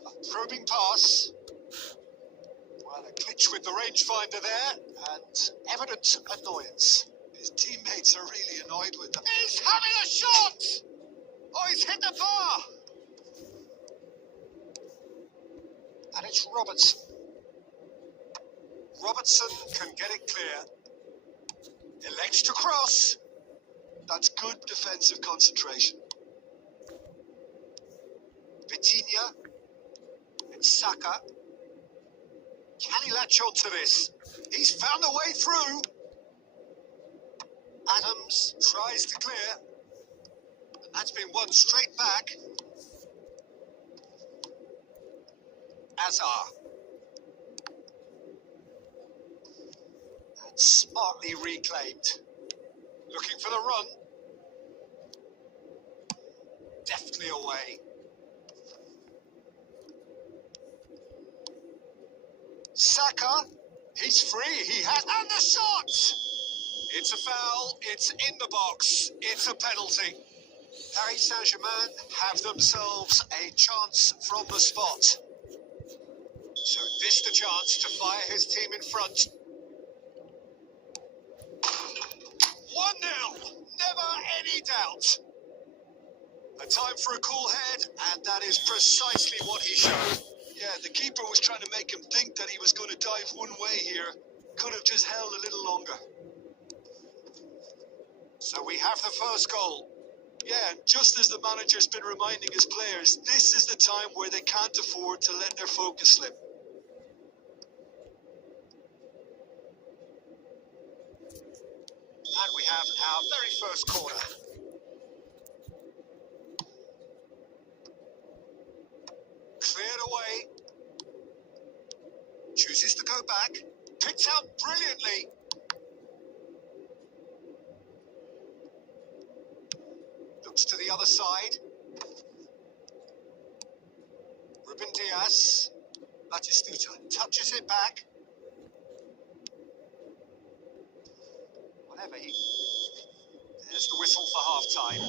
A probing pass. Well, a glitch with the rangefinder there, and evident annoyance. His teammates are really annoyed with him. He's having a shot! Oh, he's hit the bar! And it's Robertson. Robertson can get it clear. Elects to cross. That's good defensive concentration. Vitinha. It's Saka. Can he latch on to this? He's found a way through. Adams tries to clear. And that's been won straight back. Azar. And smartly reclaimed. Looking for the run. Deftly away. Saka. He's free. He has. And the shot! It's a foul. It's in the box. It's a penalty. Paris Saint-Germain have themselves a chance from the spot. So this the chance to fire his team in front. 1-0. Never any doubt. A time for a cool head, and that is precisely what he showed. Yeah, the keeper was trying to make him think that he was going to dive one way here. Could have just held a little longer. So we have the first goal. Yeah, and just as the manager's been reminding his players, this is the time where they can't afford to let their focus slip. And we have our very first corner. Cleared away. Chooses to go back. Picked out brilliantly. Looks to the other side. Ruben Diaz. Batistuta touches it back. Whatever he... There's the whistle for half-time.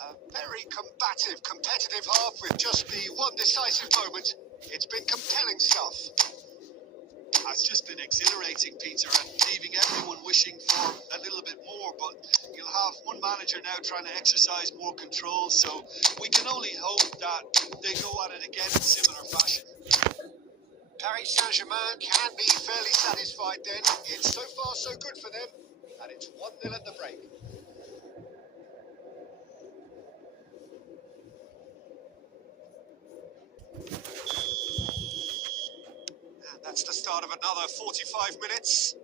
A very combative, competitive half with just the one decisive moment. It's been compelling stuff. It's just been exhilarating, Peter, and leaving everyone wishing for a little bit more, but you'll have one manager now trying to exercise more control, so we can only hope that they go at it again in similar fashion. Paris Saint-Germain can be fairly satisfied then. It's so far so good for them, and it's 1-0 at the break. And that's the start of another 45 minutes.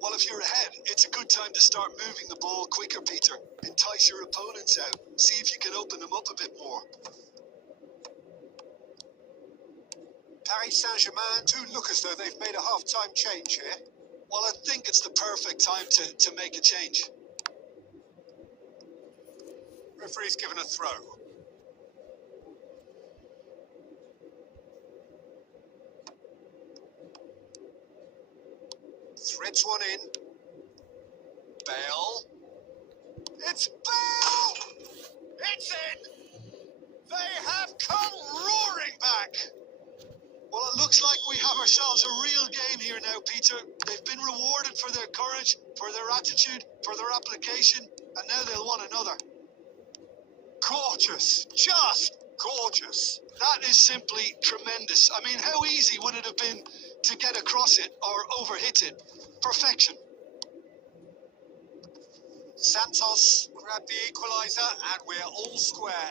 Well, if you're ahead, it's a good time to start moving the ball quicker, Peter. Entice your opponents out. See if you can open them up a bit more. Paris Saint-Germain do look as though they've made a half-time change here. Well, I think it's the perfect time to make a change. Referee's given a throw. Threads one in. Bale. It's Bale! It's in! They have come roaring back! Well, it looks like we have ourselves a real game here now, Peter. They've been rewarded for their courage, for their attitude, for their application, and now they'll want another. Gorgeous! Just gorgeous! That is simply tremendous. I mean, how easy would it have been to get across it or overhit it? Perfection. Santos grabbed the equaliser and we're all square.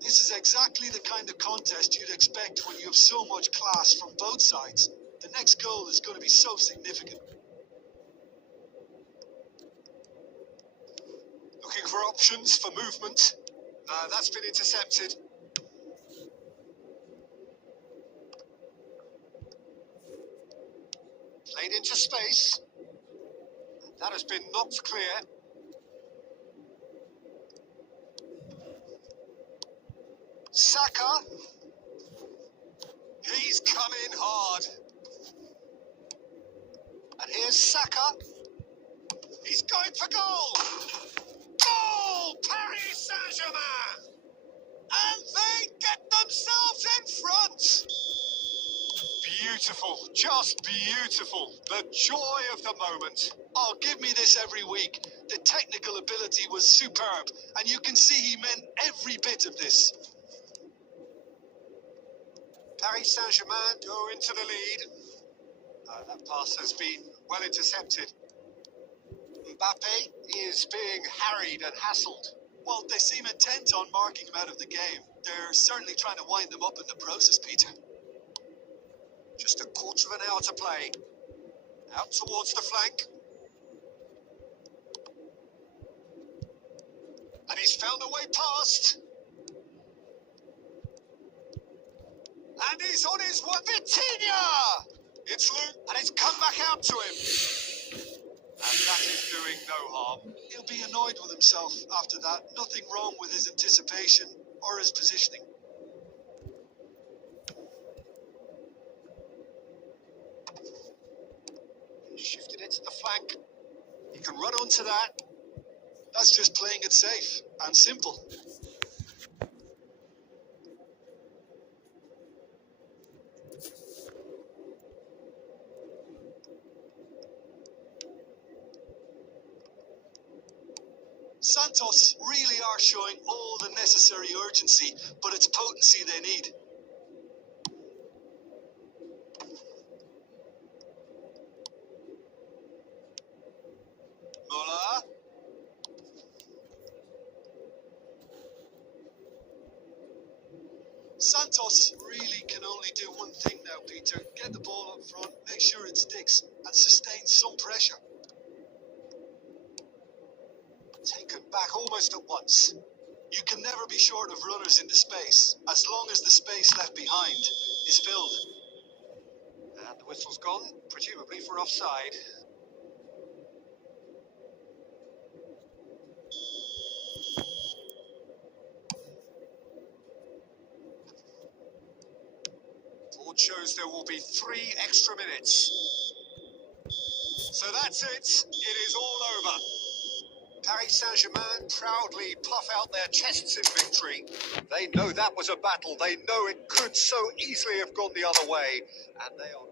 This is exactly the kind of contest you'd expect when you have so much class from both sides. The next goal is going to be so significant. Looking for options for movement. That's been intercepted. Played into space. That has been knocked clear. Saka. He's come in hard. And here's Saka. He's going for goal. Goal! Paris Saint-Germain! And they get themselves in front. Beautiful, just beautiful. The joy of the moment. Oh, give me this every week. The technical ability was superb, and you can see he meant every bit of this. Paris Saint-Germain go into the lead. That pass has been well intercepted. Mbappe is being harried and hassled. Well, they seem intent on marking him out of the game. They're certainly trying to wind them up in the process, Peter. Just a quarter of an hour to play. Out towards the flank. And he's found a way past. And he's on his way. Vitinha! It's Luke, and it's come back out to him. And that is doing no harm. He'll be annoyed with himself after that. Nothing wrong with his anticipation or his positioning. He's shifted it to the flank. He can run onto that. That's just playing it safe and simple. Santos really are showing all the necessary urgency, but it's potency they need. Muller. Santos really can only do one thing now, Peter. Get the ball up front, make sure it sticks, and sustain some pressure. Taken back almost at once. You can never be short of runners into space, as long as the space left behind is filled. And the whistle's gone, presumably for offside. Board shows there will be 3 extra minutes. So that's it. It is all over. Paris Saint-Germain proudly puff out their chests in victory. They know that was a battle. They know it could so easily have gone the other way. And they are...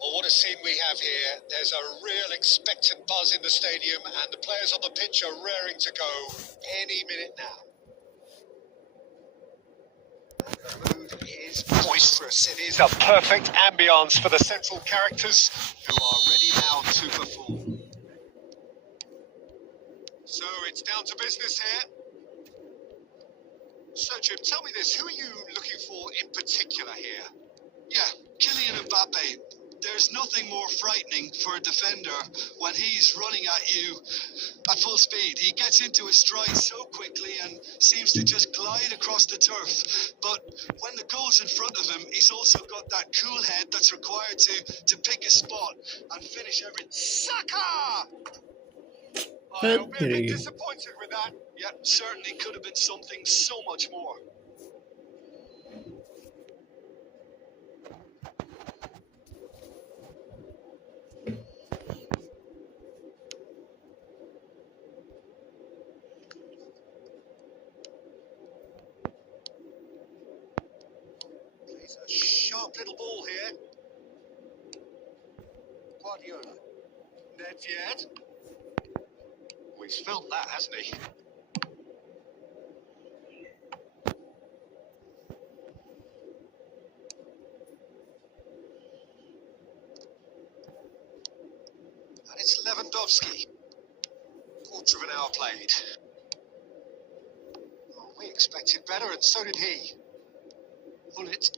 Well, what a scene we have here. There's a real expectant buzz in the stadium, and the players on the pitch are raring to go any minute now. The mood is boisterous. It is a perfect ambience for the central characters who are ready now to perform. So it's down to business here. So, Jim, tell me this. Who are you looking for in particular here? Yeah, Kylian Mbappe. There's nothing more frightening for a defender when he's running at you at full speed. He gets into his stride so quickly and seems to just glide across the turf. But when the goal's in front of him, he's also got that cool head that's required to pick his spot and finish every... Saka! I'll be a bit disappointed with that. Yep, certainly could have been something so much more. Plays a sharp little ball here. Guardiola. Nedved. Well, he's felt that, hasn't he? And it's Lewandowski. Quarter of an hour played. Oh, we expected better, and so did he. Bullet.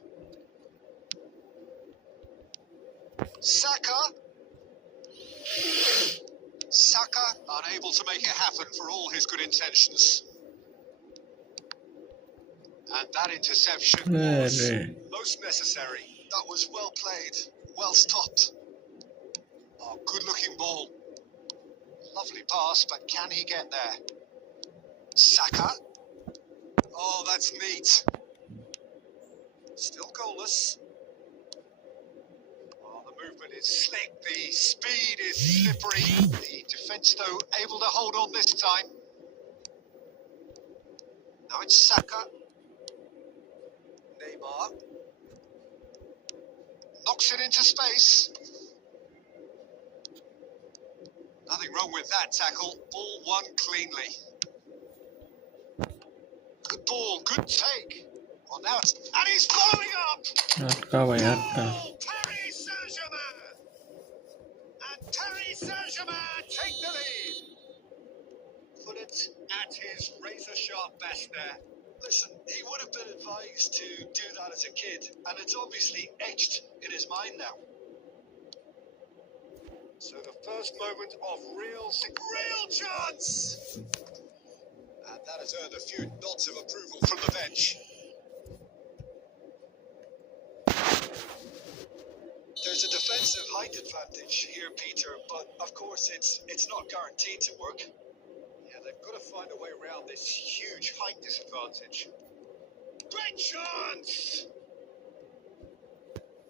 Saka. Saka unable to make it happen for all his good intentions. And that interception was most necessary. That was well played, well stopped. Oh, good-looking ball. Lovely pass, but can he get there? Saka. Oh, that's neat. Still goalless. Oh, the movement is slick. The speed is slippery. The defence, though, able to hold on this time. Now it's Saka. Neymar. Knocks it into space. Nothing wrong with that tackle. Ball won cleanly. Good ball, good take. Well, now it's... And he's following up! Goal! Paris Saint-Germain! And Paris Saint-Germain take the lead. Put it at his razor-sharp best there. Listen, he would have been advised to do that as a kid, and it's obviously etched in his mind now. So the first moment of real chance! And that has earned a few nods of approval from the bench. There's a defensive height advantage here, Peter, but of course it's not guaranteed to work. Yeah, they've got to find a way around this huge height disadvantage. Great chance!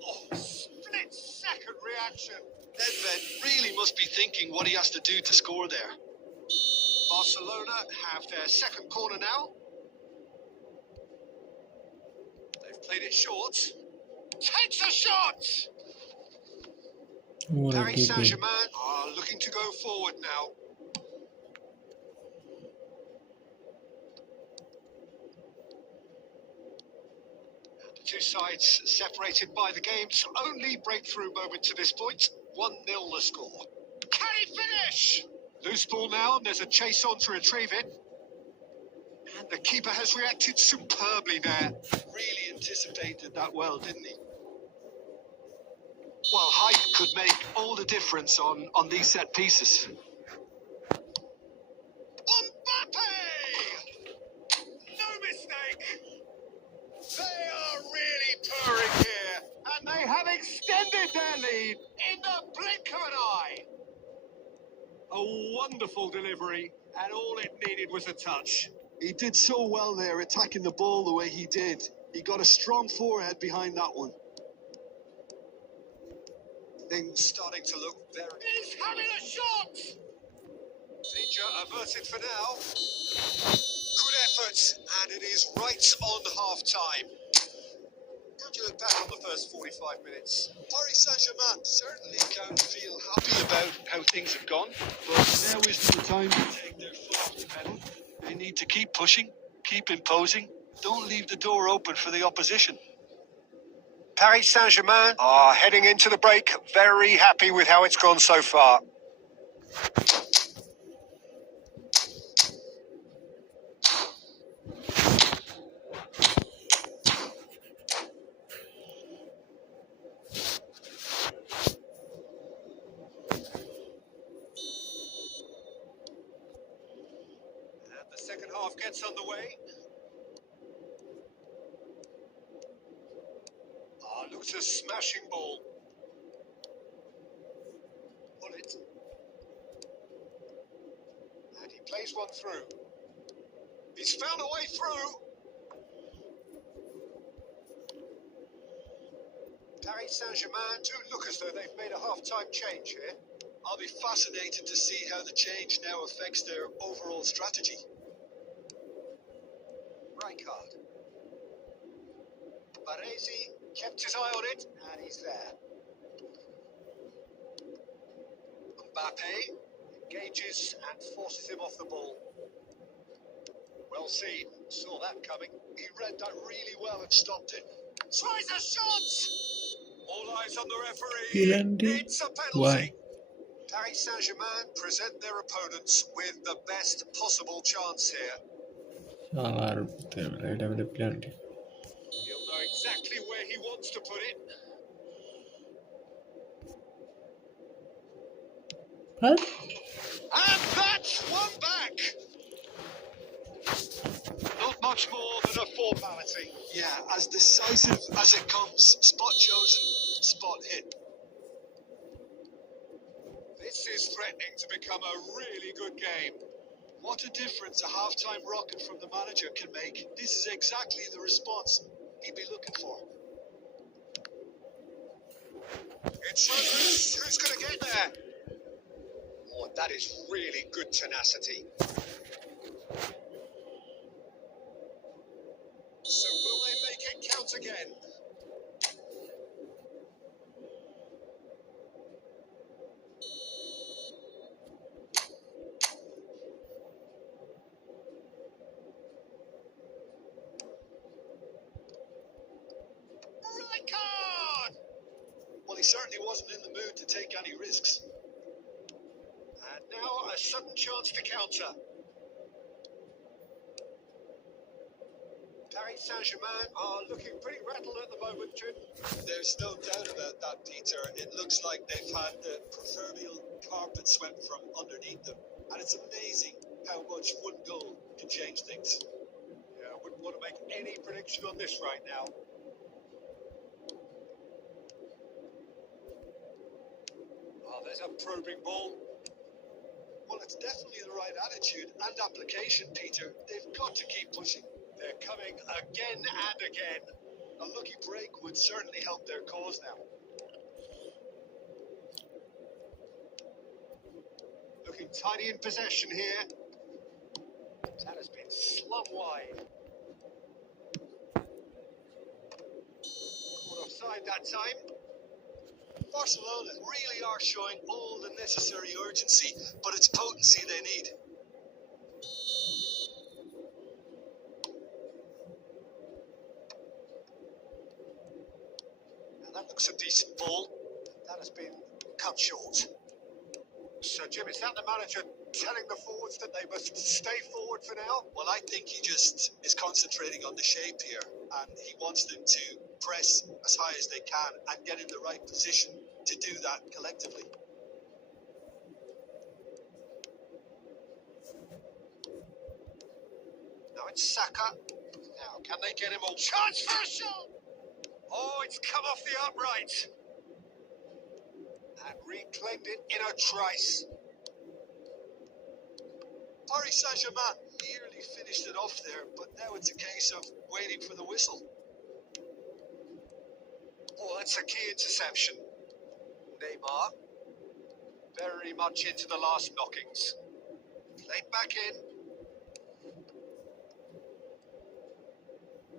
Oh, split-second reaction. Nedved really must be thinking what he has to do to score there. Barcelona have their second corner now. They've played it short. Takes a shot! Paris Saint-Germain are looking to go forward now. The two sides separated by the game's only breakthrough moment to this point. 1-0 the score. Can he finish? Loose ball now, and there's a chase on to retrieve it. And the keeper has reacted superbly there. Really anticipated that well, didn't he? Well, height could make all the difference on these set pieces. Mbappe! No mistake! They are really purring here, and they have extended their lead in the blink of an eye. A wonderful delivery, and all it needed was a touch. He did so well there, attacking the ball the way he did. He got a strong forehead behind that one. Things starting to look very... He's having a shot! Danger averted for now. Good effort, and it is right on half-time. How do you look back on the first 45 minutes? Paris Saint-Germain certainly can feel happy about how things have gone, but now isn't the time to take their foot off the pedal. They need to keep pushing, keep imposing. Don't leave the door open for the opposition. Paris Saint-Germain are heading into the break, very happy with how it's gone so far. the second half gets underway. Looks a smashing ball. Pull it. And he plays one through. He's found a way through. Paris Saint-Germain do look as though they've made a half-time change here. I'll be fascinated to see how the change now affects their overall strategy. Rijkaard. Baresi kept his eye on it, and he's there. Mbappe engages and forces him off the ball. Well seen, saw that coming. He read that really well and stopped it. Tries a shot! All eyes on the referee. Penalty. It's a penalty. Why? Paris Saint-Germain present their opponents with the best possible chance here. Penalty. He'll know exactly where he wants to put it. What? And that's one back. Not much more than a formality. Yeah, as decisive as it comes. Spot chosen, spot hit. This is threatening to become a really good game. What a difference a half-time rocket from the manager can make. This is exactly the response he'd be looking for. It's who's going to get there? Oh, that is really good tenacity. So will they make it count again? Rijkaard! Well, he certainly wasn't in the mood to take any risks. And now a sudden chance to counter. Paris Saint-Germain are looking pretty rattled at the moment, Jim. There's no doubt about that, Peter. It looks like they've had the proverbial carpet swept from underneath them. And it's amazing how much one goal can change things. Yeah, I wouldn't want to make any prediction on this right now. Oh, there's a probing ball. Well, it's definitely the right attitude and application, Peter. They've got to keep pushing. They're coming again and again. A lucky break would certainly help their cause now. Looking tidy in possession here. That has been slung wide. Caught offside that time. Barcelona really are showing all the necessary urgency, but it's potency they need. That looks a decent ball. That has been cut short. So, Jim, is that the manager telling the forwards that they must stay forward for now? Well, I think he just is concentrating on the shape here, and he wants them to press as high as they can and get in the right position to do that collectively. Now it's Saka. Now, can they get him all? Chance for a shot! Oh, it's come off the upright. And reclaimed it in a trice. Paris Saint-Germain nearly finished it off there, but now it's a case of waiting for the whistle. Oh, that's a key interception. Neymar, very much into the last knockings. Played back in.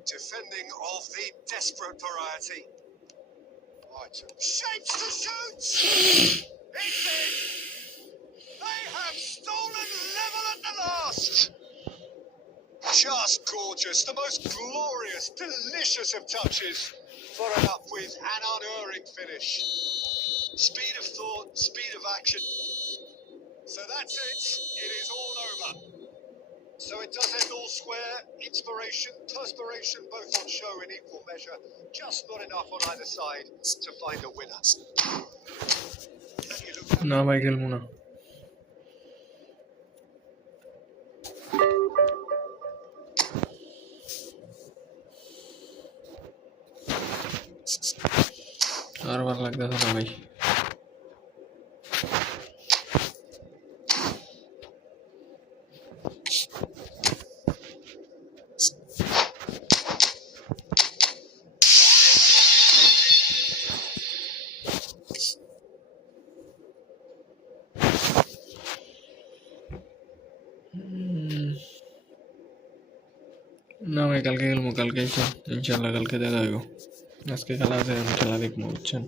Defending of the desperate variety. Oh, it's shapes to shoot! It's in! They have stolen level at the last! Just gorgeous, the most glorious, delicious of touches. Followed up with an unerring finish. Speed of thought, speed of action. So that's it. It is all over. So it does end all square. Inspiration, perspiration, both on show in equal measure. Just not enough on either side to find a winner. Can you look না ভাই খেলবো না আর ভালো লাগতেছে না ভাই। না ভাই কালকে খেলবো, কালকে এসে ইনশাল্লাহ কালকে দেখা হইব। আজকে খেলা আছে, আমি খেলা দেখবো বুঝছেন।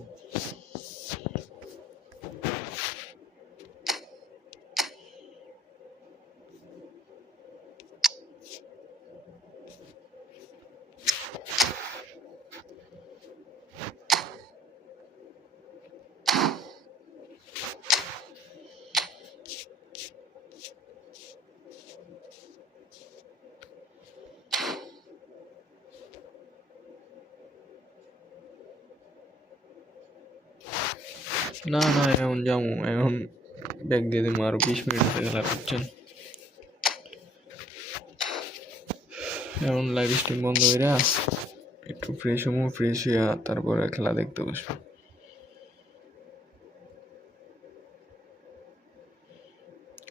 না না এখন যাবো, এখন ব্যাগ দিয়ে দেবো, আরো 20 মিনিট আছে খেলা বুঝছেন। এখন লাইভ স্ট্রিম বন্ধ হয়ে একটু ফ্রেশ হবো, ফ্রেশ হইয়া তারপরে খেলা দেখতে বসবো।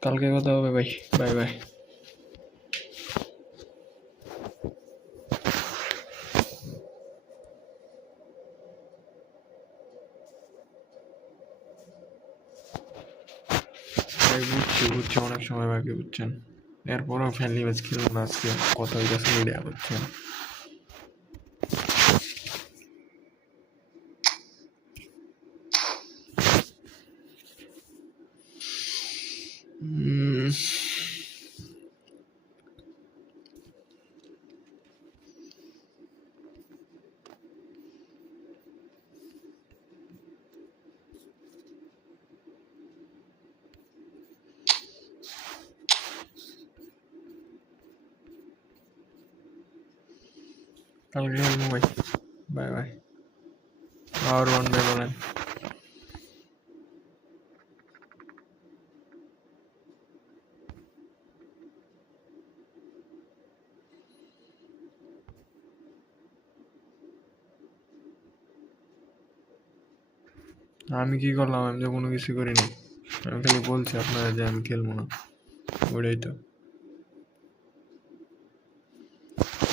কালকে কথা হবে ভাই, বাই বাই। ভাই বুঝছি অনেক সময় বাকি বুঝছেন, এরপরও ফ্যামিলি ম্যাচ খেলবো না আজকে, কথা হইতেছে মিডিয়া বুঝছেন। কালকে খেলবো ভাই, বাই বাই। আর ওয়ান বাই বলেন। আমি কি করলাম? আমি তো কোনো কিছু করিনি, আমি খালি বলছি আপনারা যে আমি খেলবো না, ওটাই তো।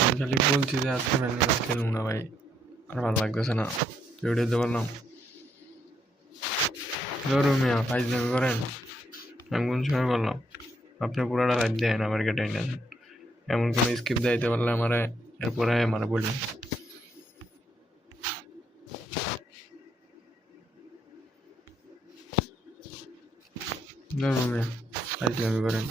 আমি খালি বলছি যে আজকে ম্যাচ খেলবো না ভাই, আর ভালো লাগতেছে না, ওটাই তো বললাম। মিয়া ফাইজলামি করেন, আমি কোন সময় বললাম? আপনি পুরাটা লাইট দেন আবার কেটে নেন, এমন কোনো স্কিপ দিতে পারলে আমারে এরপরে মানে বলি মিয়া ফাইজলামি করেন।